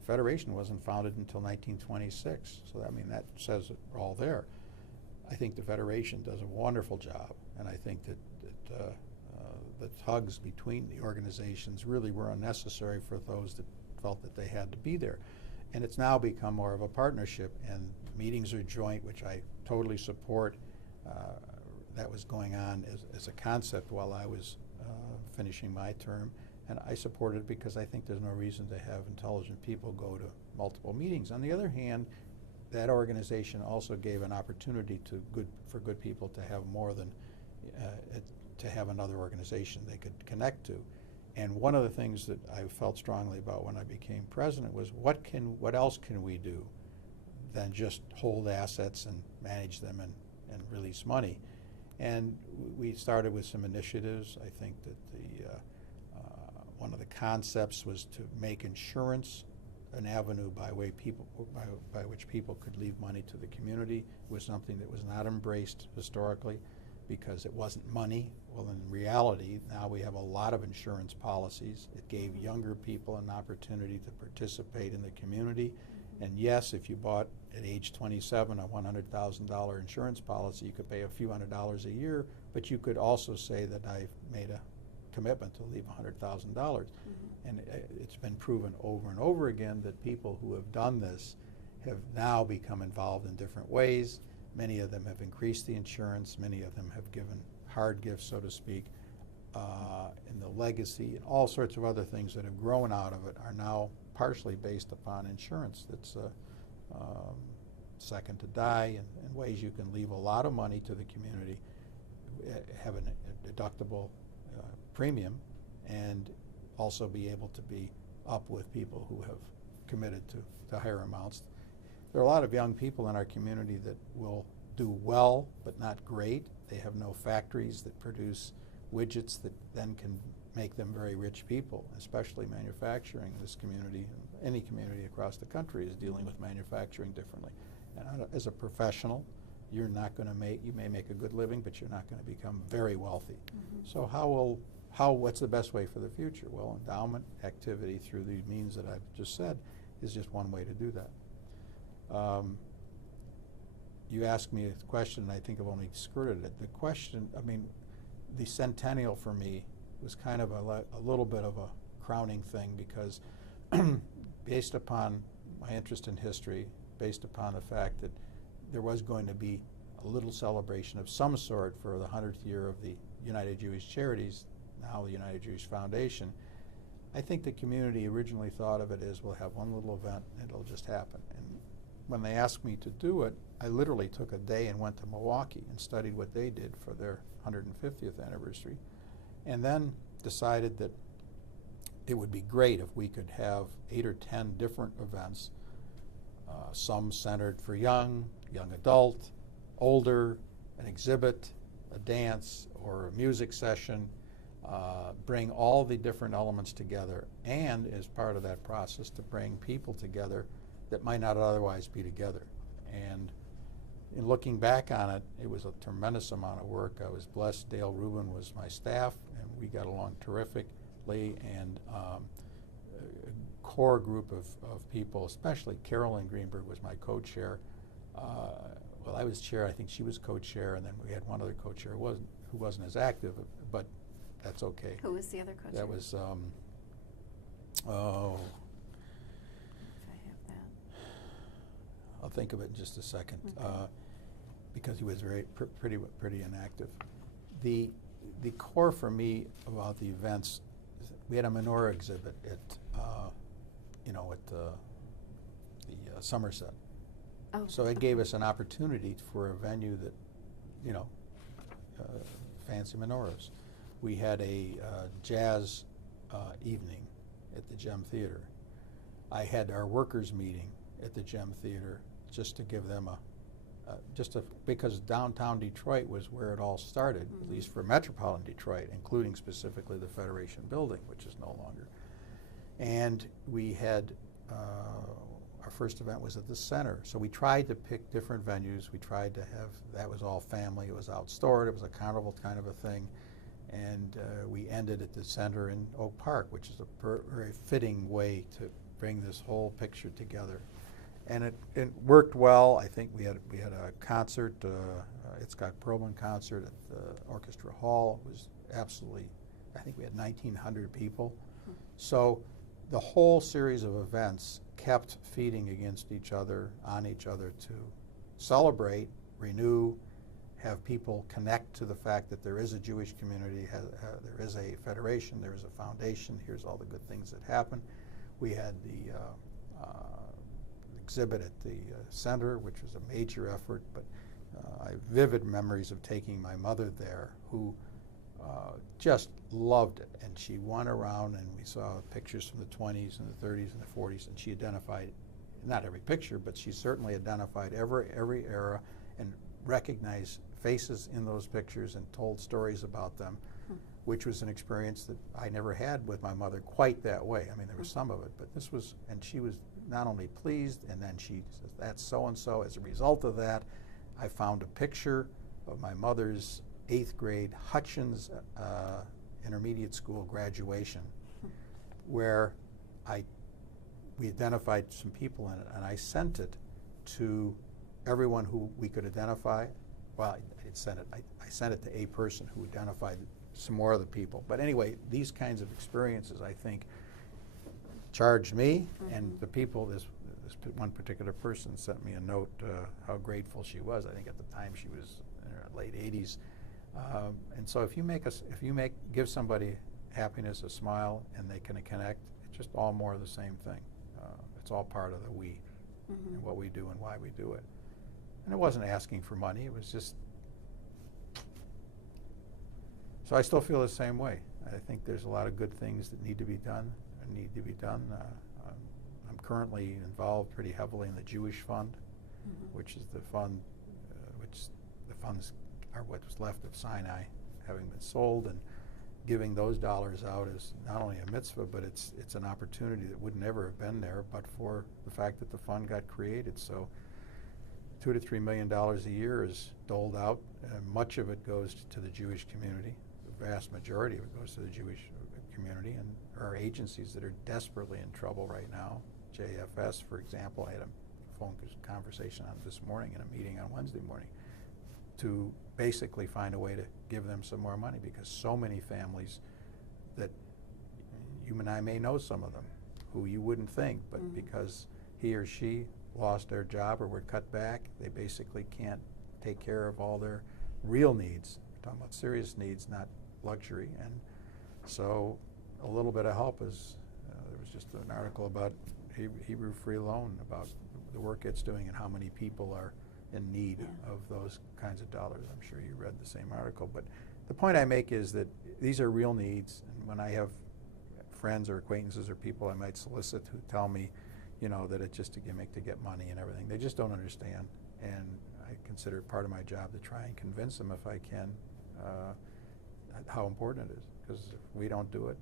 The Federation wasn't founded until 1926. So I mean, that says it all there. I think the Federation does a wonderful job, and I think that the tugs between the organizations really were unnecessary for those that felt that they had to be there. And it's now become more of a partnership, and meetings are joint, which I totally support. That was going on as a concept while I was finishing my term, and I supported it because I think there's no reason to have intelligent people go to multiple meetings. On the other hand, that organization also gave an opportunity for good people to have more than to have another organization they could connect to. And one of the things that I felt strongly about when I became president was what else can we do than just hold assets and manage them and release money. And we started with some initiatives. I think that one of the concepts was to make insurance an avenue by which people could leave money to the community. It was something that was not embraced historically because it wasn't money. Well, in reality, now we have a lot of insurance policies. It gave younger people an opportunity to participate in the community. And yes, if you bought at age 27 a $100,000 insurance policy, you could pay a few $100s a year, but you could also say that I've made a commitment to leave $100,000. And it's been proven over and over again that people who have done this have now become involved in different ways. Many of them have increased the insurance. Many of them have given hard gifts, so to speak, and the legacy and all sorts of other things that have grown out of it are now partially based upon insurance that's second to die, and ways you can leave a lot of money to the community, have a deductible premium, and also be able to be up with people who have committed to higher amounts. There are a lot of young people in our community that will do well, but not great. They have no factories that produce widgets that then can make them very rich people, especially manufacturing. This community, any community across the country, is dealing with manufacturing differently. And as a professional, you're not going to you may make a good living, but you're not going to become very wealthy. So what's the best way for the future? Well, endowment activity through the means that I've just said is just one way to do that. You asked me a question, and I think I've only skirted it. The question, I mean, the centennial for me was kind of a little bit of a crowning thing, because based upon my interest in history, based upon the fact that there was going to be a little celebration of some sort for the 100th year of the United Jewish Charities, now the United Jewish Foundation, I think the community originally thought of it as, we'll have one little event and it'll just happen. And when they asked me to do it, I literally took a day and went to Milwaukee and studied what they did for their 150th anniversary, and then decided that it would be great if we could have 8 or 10 different events, some centered for young adult, older, an exhibit, a dance, or a music session, bring all the different elements together, and as part of that process to bring people together that might not otherwise be together. And in looking back on it, it was a tremendous amount of work. I was blessed. Dale Rubin was my staff, and we got along terrifically, and a core group of people, especially Carolyn Greenberg was my co-chair. Well, I was chair. I think she was co-chair, and then we had one other co-chair who wasn't as active, but that's okay. Who was the other co-chair? That was, If I have that. I'll think of it in just a second, Okay. because he was very pretty inactive. The core for me about the events, we had a menorah exhibit at Somerset. Oh, So it gave us an opportunity for a venue that, fancy menorahs. We had a jazz evening at the Gem Theater. I had our workers' meeting at the Gem Theater just to give them because downtown Detroit was where it all started, at least for Metropolitan Detroit, including specifically the Federation building, which is no longer. And we had, our first event was at the center. So we tried to pick different venues. We tried to have, that was all family. It was outstored. It was a carnival kind of a thing. And we ended at the center in Oak Park, which is a very fitting way to bring this whole picture together. And it worked well. I think we had a concert, Itzhak Perlman concert at the Orchestra Hall. It was absolutely, I think we had 1,900 people. So the whole series of events kept feeding against each other, on each other, to celebrate, renew, have people connect to the fact that there is a Jewish community, there is a federation, there is a foundation, here's all the good things that happen. We had the exhibit at the center, which was a major effort, but I have vivid memories of taking my mother there, who just loved it. And she went around, and we saw pictures from the 20s and the 30s and the 40s, and she identified not every picture, but she certainly identified every era and recognized faces in those pictures and told stories about them, which was an experience that I never had with my mother quite that way. I mean, there was some of it, but this was, and she was not only pleased, and then she says, that's so-and-so. As a result of that, I found a picture of my mother's 8th grade Hutchins intermediate school graduation, where we identified some people in it, and I sent it to everyone who we could identify. Well, I sent it to a person who identified some more of the people. But anyway, these kinds of experiences, I think, charged me, and the people, this one particular person sent me a note how grateful she was. I think at the time she was in her late 80s. And so if you give somebody happiness, a smile, and they can connect, it's just all more of the same thing. It's all part of the we, and what we do and why we do it. And it wasn't asking for money, it was just, so I still feel the same way. I think there's a lot of good things that need to be done. I'm currently involved pretty heavily in the Jewish Fund, which is the fund, the funds are what's left of Sinai having been sold, and giving those dollars out is not only a mitzvah, but it's an opportunity that would never have been there but for the fact that the fund got created. So $2 to $3 million a year is doled out, and much of it goes to the Jewish community. The vast majority of it goes to the Jewish community, and there are agencies that are desperately in trouble right now. JFS, for example, I had a phone conversation on this morning in a meeting on Wednesday morning to basically find a way to give them some more money, because so many families that you and I may know some of them who you wouldn't think, but because he or she lost their job or were cut back, they basically can't take care of all their real needs. We're talking about serious needs, not luxury. And so a little bit of help is, there was just an article about Hebrew Free Loan, about the work it's doing and how many people are in need of those kinds of dollars. I'm sure you read the same article. But the point I make is that these are real needs, and when I have friends or acquaintances or people I might solicit who tell me, that it's just a gimmick to get money and everything, they just don't understand. And I consider it part of my job to try and convince them, if I can, how important it is. Because if we don't do it,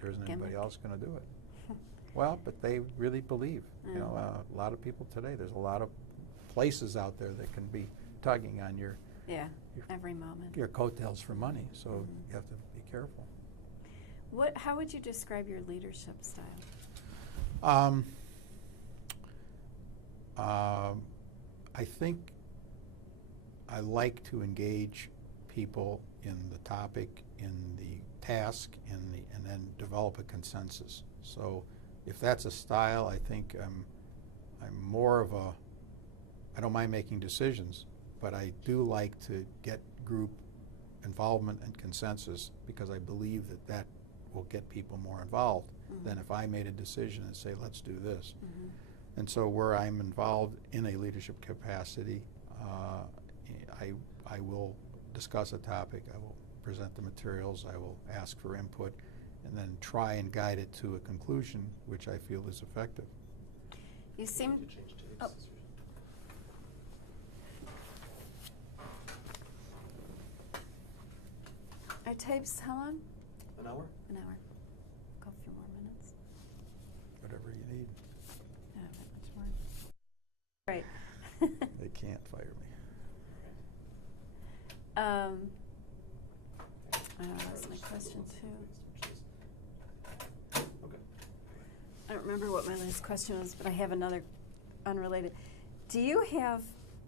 there isn't anybody else going to do it. Well, but they really believe. A lot of people today, there's a lot of places out there that can be tugging on your every moment, your coattails for money. So you have to be careful. How would you describe your leadership style? I think I like to engage people in the topic, in the task, and then develop a consensus. So if that's a style, I think I'm more of a, I don't mind making decisions, but I do like to get group involvement and consensus, because I believe that will get people more involved than if I made a decision and say, let's do this. And so where I'm involved in a leadership capacity, I will discuss a topic, I will present the materials, I will ask for input, and then try and guide it to a conclusion which I feel is effective. You seem... Oh. Our tapes, how long? An hour? An hour. Go a few more minutes. Whatever you need. Not that much more. Right. They can't fire me. That's my question too. Okay. I don't remember what my last question was, but I have another unrelated. Do you have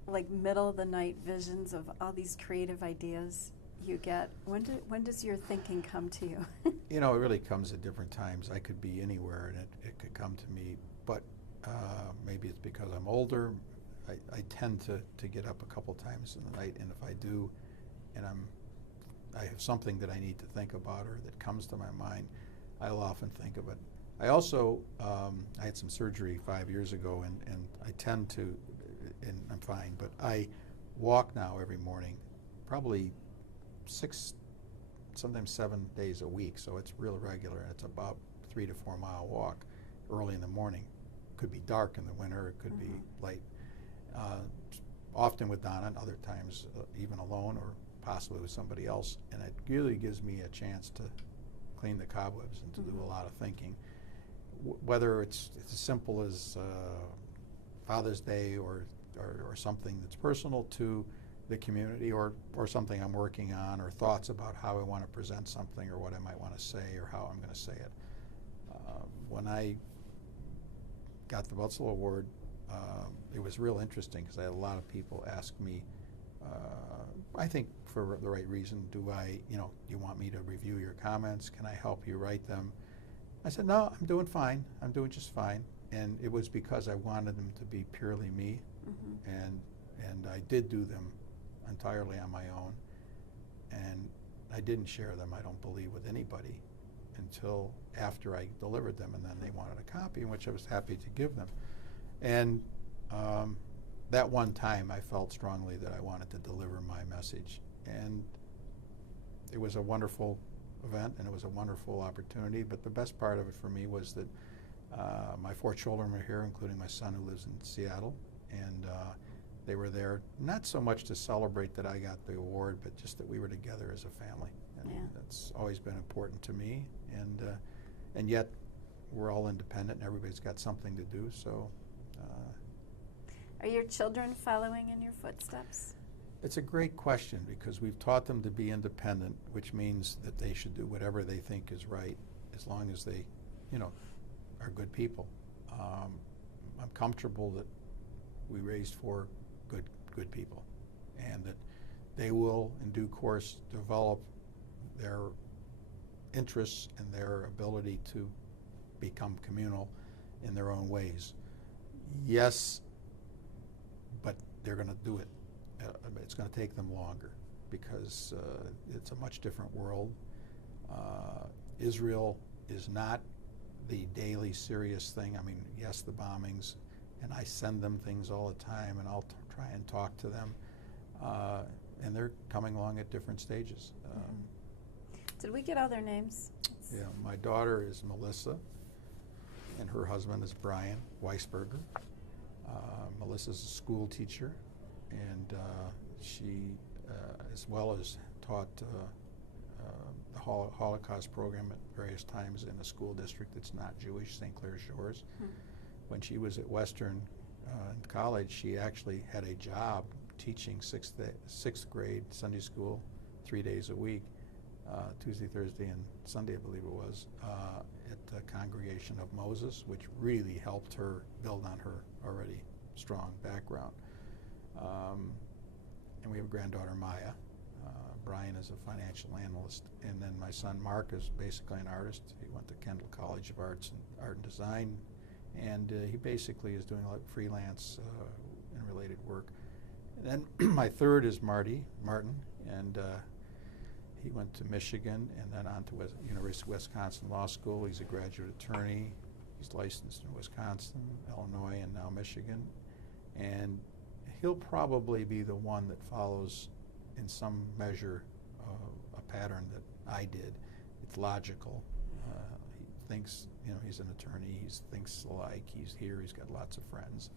like middle of the night visions of all these creative ideas you get? When does your thinking come to you? It really comes at different times. I could be anywhere and it could come to me, but maybe it's because I'm older. I tend to get up a couple times in the night, and if I do, and I have something that I need to think about or that comes to my mind, I'll often think of it. I also, I had some surgery 5 years ago, and I tend to, and I'm fine, but I walk now every morning, probably 6, sometimes 7 days a week, so it's real regular, and it's about 3 to 4 mile walk early in the morning. could be dark in the winter, it could be light. Often with Donna, and other times even alone or possibly with somebody else. And it really gives me a chance to clean the cobwebs and to do a lot of thinking. Whether it's as simple as Father's Day or something that's personal to the community, or something I'm working on, or thoughts about how I want to present something or what I might want to say or how I'm going to say it. When I got the Butzel Award, it was real interesting because I had a lot of people ask me, I think for the right reason, do you want me to review your comments? Can I help you write them? I said, no, I'm doing fine. I'm doing just fine. And it was because I wanted them to be purely me, and I did do them entirely on my own. And I didn't share them, I don't believe, with anybody until after I delivered them, and then they wanted a copy, in which I was happy to give them. And that one time I felt strongly that I wanted to deliver my message. And it was a wonderful event, and it was a wonderful opportunity, but the best part of it for me was that my 4 children were here, including my son who lives in Seattle, and they were there not so much to celebrate that I got the award, but just that we were together as a family. And that's always been important to me, and yet we're all independent and everybody's got something to do, so. Are your children following in your footsteps? It's a great question, because we've taught them to be independent, which means that they should do whatever they think is right, as long as they, are good people. I'm comfortable that we raised 4 good people, and that they will, in due course, develop their interests and their ability to become communal in their own ways. Yes, but they're going to do it. It's going to take them longer, because it's a much different world. Israel is not the daily serious thing. I mean, yes, the bombings, and I send them things all the time, and I'll try and talk to them, and they're coming along at different stages. Did we get all their names? Yeah, my daughter is Melissa, and her husband is Brian Weisberger. Melissa's a school teacher, and she, as well as taught the Holocaust program at various times in a school district that's not Jewish, St. Clair Shores. When she was at Western in college, she actually had a job teaching sixth grade Sunday school 3 days a week, Tuesday, Thursday, and Sunday, I believe it was, at the Congregation of Moses, which really helped her build on her already strong background. And we have a granddaughter, Maya. Brian is a financial analyst. And then my son, Mark, is basically an artist. He went to Kendall College of Art and Design. And he basically is doing like freelance and related work. And then my third is Martin, and he went to Michigan and then on to University of Wisconsin Law School. He's a graduate attorney. He's licensed in Wisconsin, Illinois, and now Michigan. And he'll probably be the one that follows in some measure a pattern that I did. It's logical. He thinks, he's an attorney. He thinks alike. He's here. He's got lots of friends.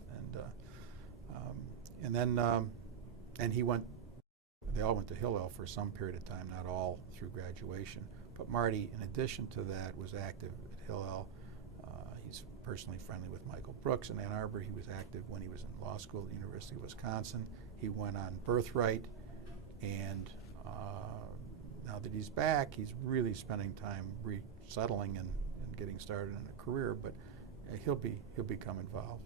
And he went. They all went to Hillel for some period of time, not all through graduation. But Marty, in addition to that, was active at Hillel. He's personally friendly with Michael Brooks in Ann Arbor. He was active when he was in law school at the University of Wisconsin. He went on Birthright, and now that he's back, he's really spending time resettling and getting started in a career, but he'll become involved.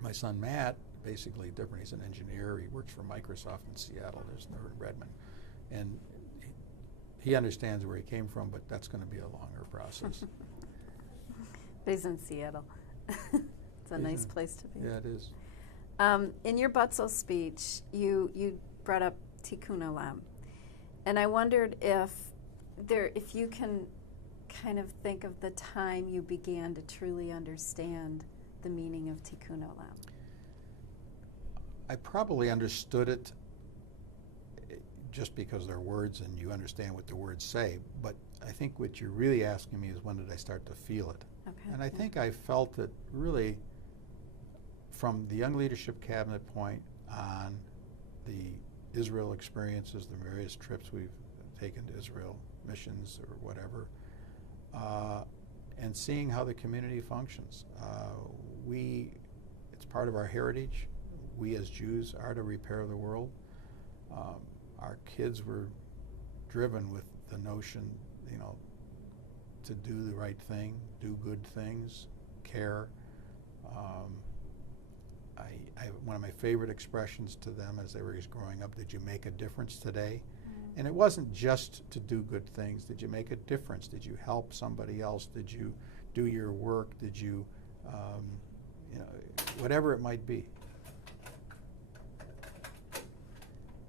My son Matt, basically different. He's an engineer. He works for Microsoft in Seattle. There's another in Redmond. And he understands where he came from, but that's going to be a longer process. But he's in Seattle. It's a nice place to be. Yeah, it is. In your Butzel speech, you brought up Tikkun Olam. And I wondered if you can kind of think of the time you began to truly understand the meaning of Tikkun Olam. I probably understood it just because they're words and you understand what the words say. But I think what you're really asking me is, when did I start to feel it? Okay. And I think I felt it really from the Young Leadership Cabinet point on, the Israel experiences, the various trips we've taken to Israel, missions or whatever, and seeing how the community functions. It's part of our heritage. We as Jews are to repair the world. Our kids were driven with the notion, to do the right thing, do good things, care. One of my favorite expressions to them as they were growing up: did you make a difference today? Mm-hmm. And it wasn't just to do good things. Did you make a difference? Did you help somebody else? Did you do your work? Did you, whatever it might be.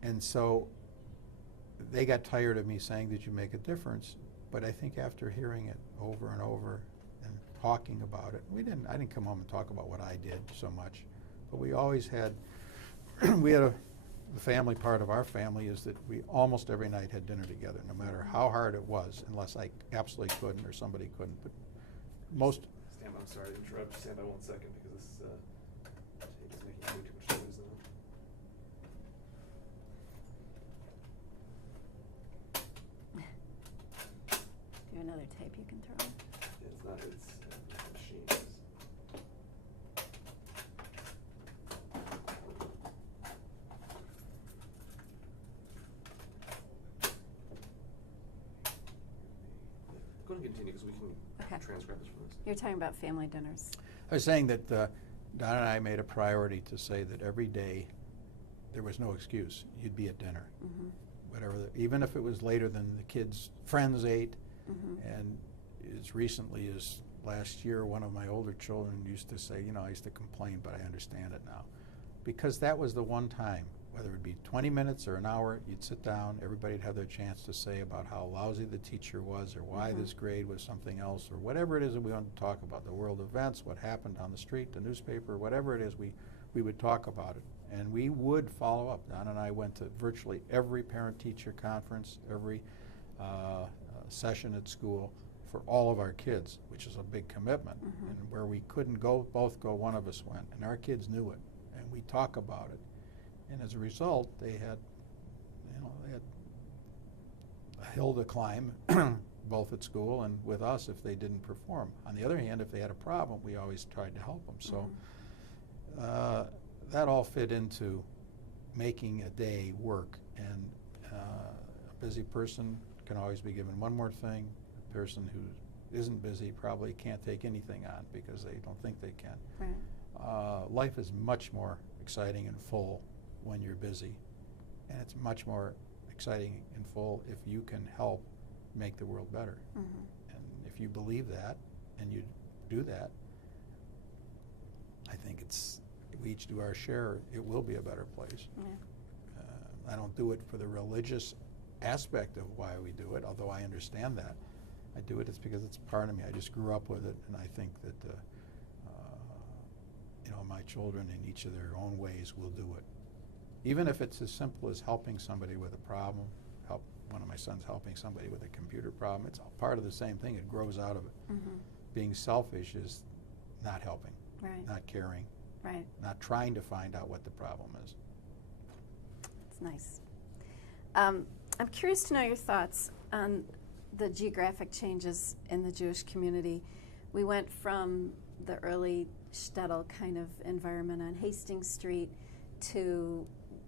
And so they got tired of me saying, did you make a difference? But I think after hearing it over and over and talking about it, I didn't come home and talk about what I did so much, but we always had, the family part of our family is that we almost every night had dinner together, no matter how hard it was, unless I absolutely couldn't or somebody couldn't. But most. Stand by, I'm sorry to interrupt. Stand by 1 second, because this tape is making way too much noise now. Do you have another tape you can throw in? It's not, it's the machine is. Go ahead and continue, because we can transcribe this from this. You're talking about family dinners. I was saying that Don and I made a priority to say that every day there was no excuse. You'd be at dinner. Mm-hmm. Whatever, even if it was later than the kids' friends ate. Mm-hmm. And as recently as last year, one of my older children used to say, I used to complain, but I understand it now. Because that was the one time, whether it be 20 minutes or an hour, you'd sit down, everybody'd have their chance to say about how lousy the teacher was, or why this grade was something else, or whatever it is that we wanted to talk about, the world events, what happened on the street, the newspaper, whatever it is, we would talk about it. And we would follow up. Don and I went to virtually every parent-teacher conference, every session at school for all of our kids, which is a big commitment. Mm-hmm. And where we couldn't both go, one of us went. And our kids knew it. And we talk about it. And as a result, they had a hill to climb, both at school and with us if they didn't perform. On the other hand, if they had a problem, we always tried to help them. So that all fit into making a day work. And a busy person can always be given one more thing. A person who isn't busy probably can't take anything on because they don't think they can. Right. Life is much more exciting and full when you're busy, and it's much more exciting and full if you can help make the world better. Mm-hmm. And if you believe that and you do that, I think we each do our share, it will be a better place. Yeah. I don't do it for the religious aspect of why we do it, although I understand that. I do it, it's because it's part of me. I just grew up with it, and I think that my children in each of their own ways will do it. Even if it's as simple as helping somebody with a problem, one of my sons helping somebody with a computer problem, it's all part of the same thing. It grows out of it. Mm-hmm. Being selfish is not helping, right. Not caring, right. Not trying to find out what the problem is. It's nice. I'm curious to know your thoughts on the geographic changes in the Jewish community. We went from the early shtetl kind of environment on Hastings Street to,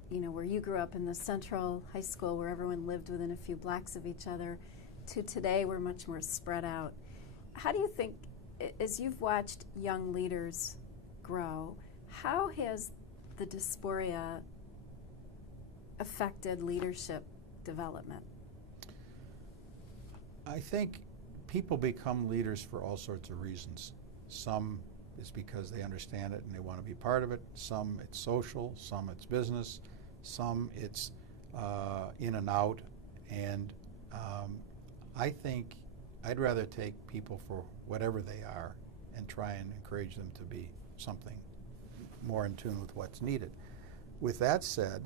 where you grew up in the Central High School where everyone lived within a few blocks of each other, to today we're much more spread out. How do you think, as you've watched young leaders grow, how has the dysphoria affected leadership development? I think people become leaders for all sorts of reasons. Some is because they understand it and they want to be part of it. Some it's social, some it's business, some it's in and out. And I think I'd rather take people for whatever they are and try and encourage them to be something more in tune with what's needed. With that said,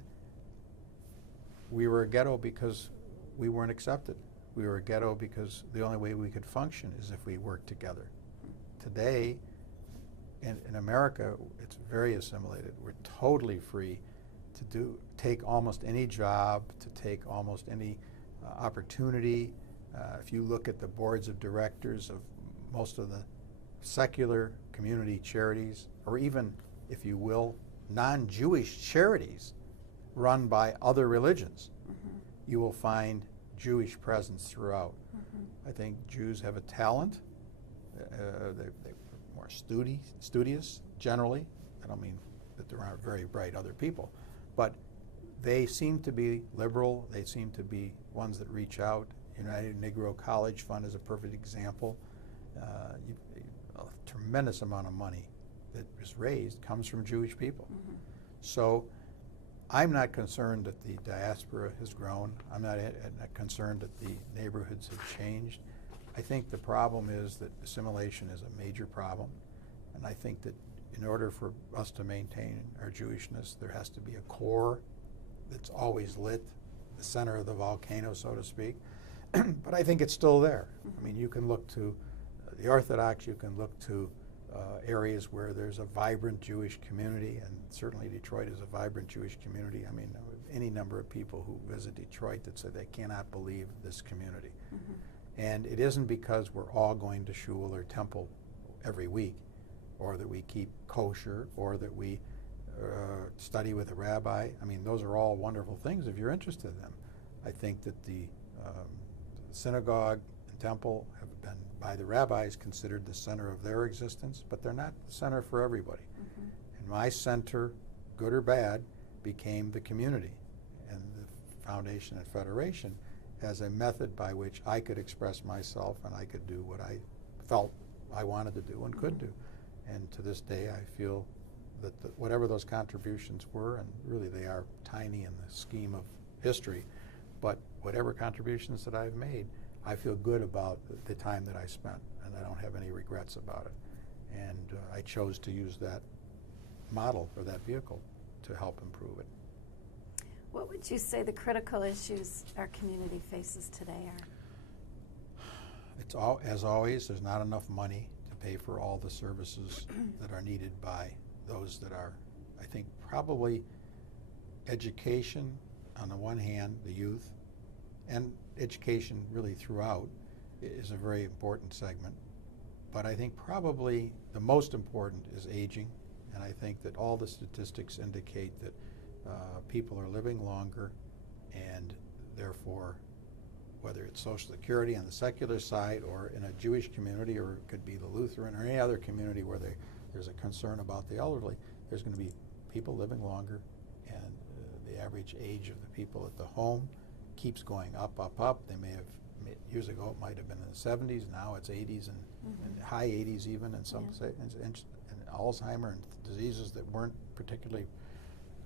we were a ghetto because we weren't accepted. We were a ghetto because the only way we could function is if we worked together. Today, in America, it's very assimilated. We're totally free to take almost any job, to take almost any opportunity. If you look at the boards of directors of most of the secular community charities, or even, if you will, non-Jewish charities run by other religions, you will find Jewish presence throughout. I think Jews have a talent. They're more studious generally. I don't mean that there aren't very bright other people, but they seem to be liberal. They seem to be ones that reach out. United Negro College Fund is a perfect example. A tremendous amount of money that is raised comes from Jewish people. So I'm not concerned that the diaspora has grown. I'm not concerned that the neighborhoods have changed. I think the problem is that assimilation is a major problem. And I think that in order for us to maintain our Jewishness, there has to be a core that's always lit, the center of the volcano, so to speak. But I think it's still there. I mean, you can look to the Orthodox, you can look to areas where there's a vibrant Jewish community, and certainly Detroit is a vibrant Jewish community. I mean, any number of people who visit Detroit that say they cannot believe this community. And it isn't because we're all going to shul or temple every week, or that we keep kosher, or that we study with a rabbi. I mean, those are all wonderful things if you're interested in them. I think that the synagogue and temple have been, by the rabbis, considered the center of their existence, but they're not the center for everybody. And my center, good or bad, became the community. And the Foundation and Federation as a method by which I could express myself and I could do what I felt I wanted to do and could do. And to this day, I feel that whatever those contributions were, and really they are tiny in the scheme of history, but whatever contributions that I've made, I feel good about the time that I spent, and I don't have any regrets about it. And I chose to use that model or that vehicle to help improve it. What would you say the critical issues our community faces today are? It's as always, there's not enough money to pay for all the services that are needed by those that are, I think, probably education on the one hand, the youth, and education really throughout is a very important segment. But I think probably the most important is aging, and I think that all the statistics indicate that people are living longer, and therefore, whether it's Social Security on the secular side or in a Jewish community, or it could be the Lutheran or any other community where there's a concern about the elderly, there's going to be people living longer, and the average age of the people at the home keeps going up, up, up. They may have, years ago it might have been in the 70s, now it's 80s and high 80s even, and some say, and Alzheimer and diseases that weren't particularly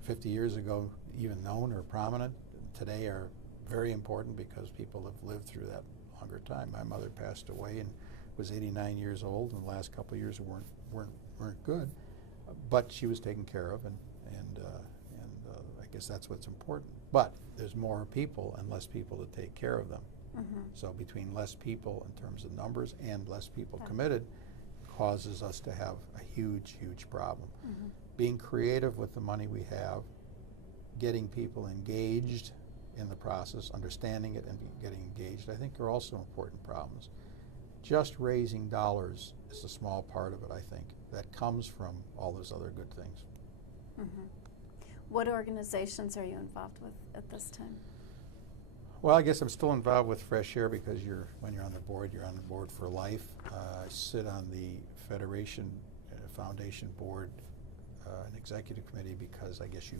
50 years ago even known or prominent, today are very important because people have lived through that longer time. My mother passed away and was 89 years old, and the last couple of years weren't good, but she was taken care of, and I guess that's what's important. But there's more people and less people to take care of them. So between less people in terms of numbers and less people committed causes us to have a huge, huge problem. Being creative with the money we have, getting people engaged in the process, understanding it and getting engaged, I think are also important problems. Just raising dollars is a small part of it, I think. That comes from all those other good things. What organizations are you involved with at this time? Well, I guess I'm still involved with Fresh Air because when you're on the board, you're on the board for life. I sit on the Federation Foundation board, an executive committee, because I guess you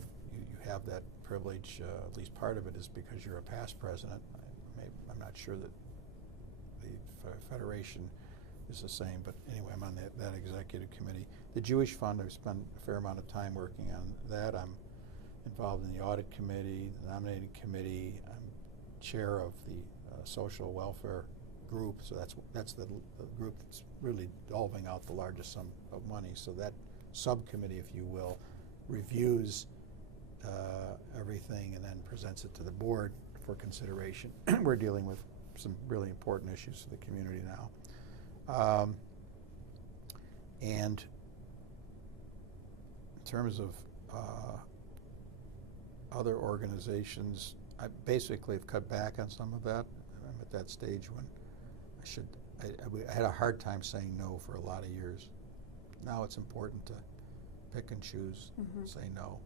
have that privilege. At least part of it is because you're a past president. I'm not sure that the Federation is the same, but anyway, I'm on that executive committee. The Jewish Fund, I've spent a fair amount of time working on that. I'm involved in the audit committee, the nominating committee. I'm chair of the social welfare group, so that's the group that's really dolling out the largest sum of money. So that subcommittee, if you will, reviews everything and then presents it to the board for consideration. We're dealing with some really important issues for the community now. And in terms of other organizations, I basically have cut back on some of that. I'm at that stage when I had a hard time saying no for a lot of years. Now it's important to pick and choose, say no.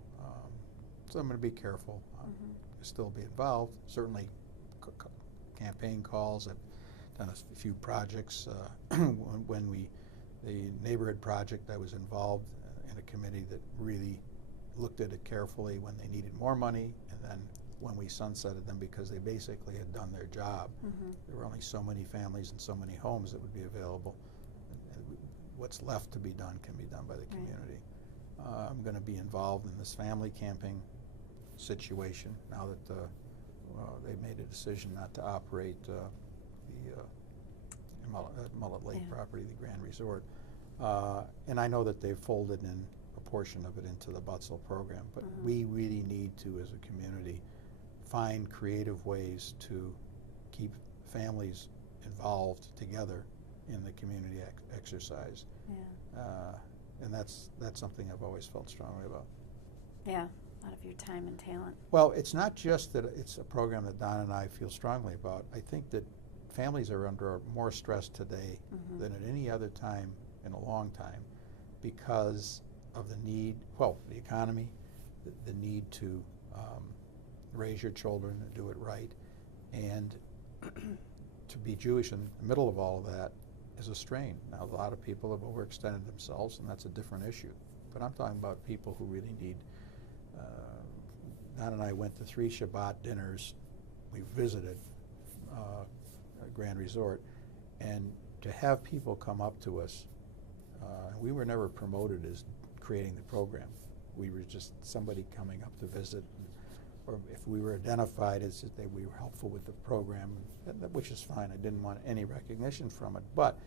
So I'm going to be careful. Still be involved. Certainly campaign calls. I've done a few projects. When the neighborhood project, I was involved in a committee that really looked at it carefully when they needed more money, and then when we sunsetted them because they basically had done their job. There were only so many families and so many homes that would be available. And what's left to be done can be done by the community. I'm going to be involved in this family camping situation now that they've made a decision not to operate the Mullet Lake property, the Grand Resort. And I know that they've folded in a portion of it into the Butzel program, but we really need to, as a community, find creative ways to keep families involved together in the community exercise. And that's something I've always felt strongly about. Yeah, a lot of your time and talent. Well, it's not just that it's a program that Don and I feel strongly about. I think that families are under more stress today than at any other time in a long time because of the need, well, the economy, the need to raise your children and do it right, and to be Jewish in the middle of all of that is a strain. Now, a lot of people have overextended themselves, and that's a different issue. But I'm talking about people who really need. Don and I went to 3 Shabbat dinners. We visited a Grand Resort, and to have people come up to us, we were never promoted as creating the program. We were just somebody coming up to visit, or if we were identified as that we were helpful with the program, which is fine. I didn't want any recognition from it, but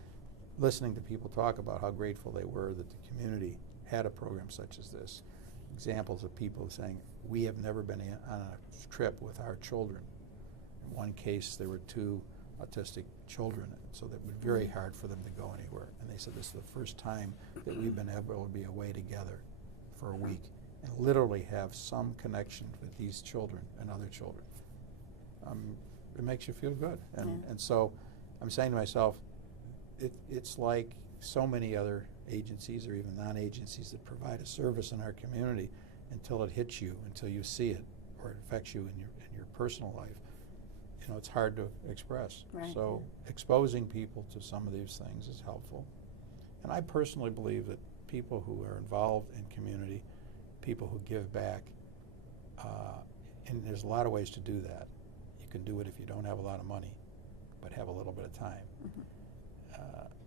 listening to people talk about how grateful they were that the community had a program such as this. Examples of people saying, we have never been on a trip with our children. In one case, there were 2 autistic children, so that it was very hard for them to go anywhere. And they said this is the first time that we've been able to be away together for a week and literally have some connection with these children and other children. It makes you feel good. And so I'm saying to myself, it's like so many other agencies or even non-agencies that provide a service in our community until it hits you, until you see it, or it affects you in your personal life. You know, it's hard to express. So exposing people to some of these things is helpful. And I personally believe that people who are involved in community, people who give back, and there's a lot of ways to do that. You can do it if you don't have a lot of money, but have a little bit of time.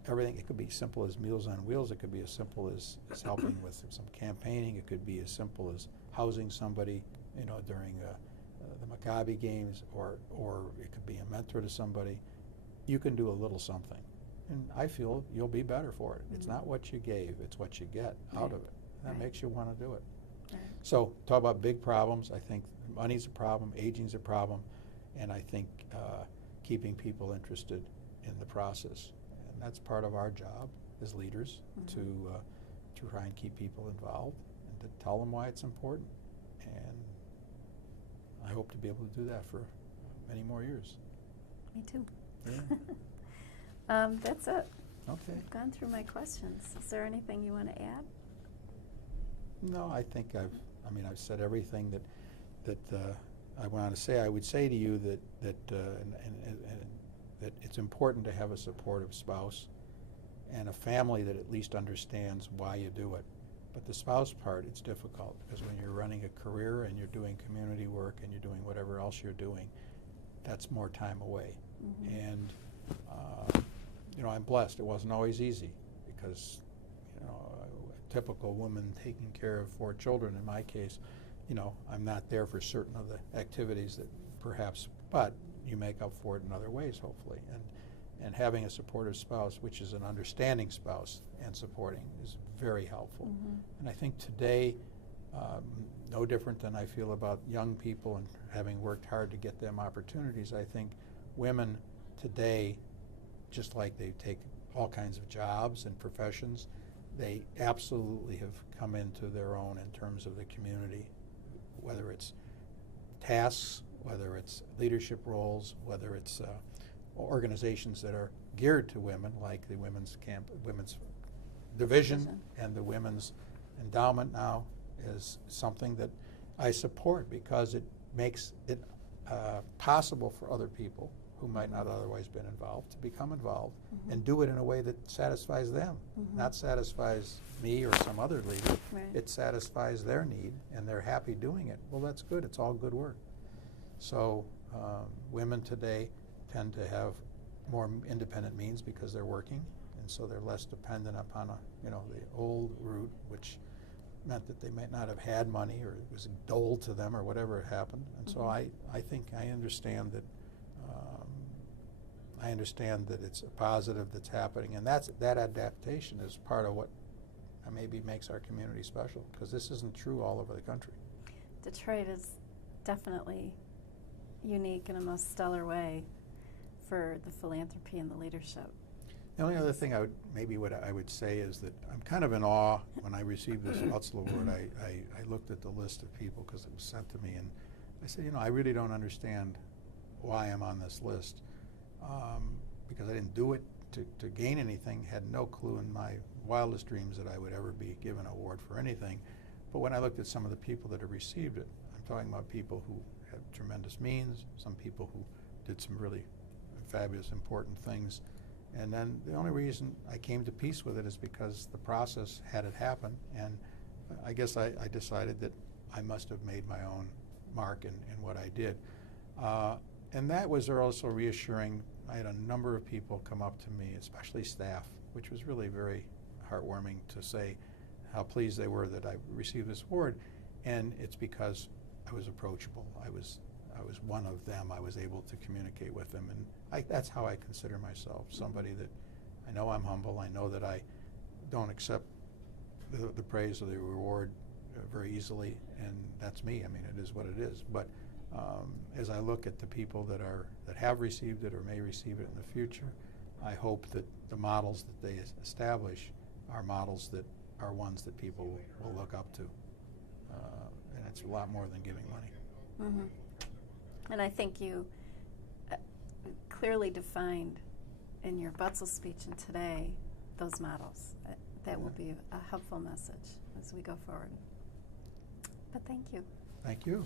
Everything, it could be simple as Meals on Wheels. It could be as simple as helping with some campaigning. It could be as simple as housing somebody, you know, during the Maccabi games, or it could be a mentor to somebody. You can do a little something, and I feel you'll be better for it. It's not what you gave; it's what you get out of it. That makes you want to do it. So, talk about big problems. I think money's a problem, aging's a problem, and I think keeping people interested in the process. And that's part of our job as leaders, to try and keep people involved and to tell them why it's important. And I hope to be able to do that for many more years. Me too. Yeah. That's it. Okay. I've gone through my questions. Is there anything you want to add? No, I think I've said everything that I want to say. I would say to you that it's important to have a supportive spouse and a family that at least understands why you do it. But the spouse part, it's difficult, because when you're running a career and you're doing community work and you're doing whatever else you're doing, that's more time away. And you know, I'm blessed. It wasn't always easy, because you know, a typical woman taking care of 4 children, in my case, you know, I'm not there for certain of the activities that perhaps, but you make up for it in other ways, hopefully. And having a supportive spouse, which is an understanding spouse and supporting, is very helpful. And I think today No different than I feel about young people and having worked hard to get them opportunities. I think women today, just like they take all kinds of jobs and professions, they absolutely have come into their own in terms of the community, whether it's tasks, whether it's leadership roles, whether it's organizations that are geared to women, like the women's division and the women's endowment now is something that I support because it makes it possible for other people who might not otherwise been involved to become involved and do it in a way that satisfies them, not satisfies me or some other leader. Right. It satisfies their need and they're happy doing it. Well, that's good. It's all good work. So women today tend to have more independent means because they're working, and so they're less dependent upon the old route, which meant that they might not have had money or it was doled to them or whatever had happened. And so I think I understand that it's a positive that's happening, and that adaptation is part of what maybe makes our community special, because this isn't true all over the country. Detroit is definitely unique in a most stellar way for the philanthropy and the leadership. The only other thing I would say is that I'm kind of in awe when I received this Utzel Award. I looked at the list of people because it was sent to me, and I said, I really don't understand why I'm on this list, because I didn't do it to gain anything, had no clue in my wildest dreams that I would ever be given an award for anything. But when I looked at some of the people that have received it, I'm talking about people who have tremendous means, some people who did some really fabulous, important things. And then the only reason I came to peace with it is because the process had it happen, and I guess I decided that I must have made my own mark in what I did. And that was also reassuring. I had a number of people come up to me, especially staff, which was really very heartwarming to say how pleased they were that I received this award. And it's because I was approachable. I was one of them. I was able to communicate with them, and that's how I consider myself, somebody that I know I'm humble. I know that I don't accept the praise or the reward very easily, and that's me. I mean, it is what it is. But as I look at the people that have received it or may receive it in the future, I hope that the models that they establish are models that are ones that people will look up to, and it's a lot more than giving money. And I think you clearly defined in your Butzel speech and today those models. That will be a helpful message as we go forward. But thank you. Thank you.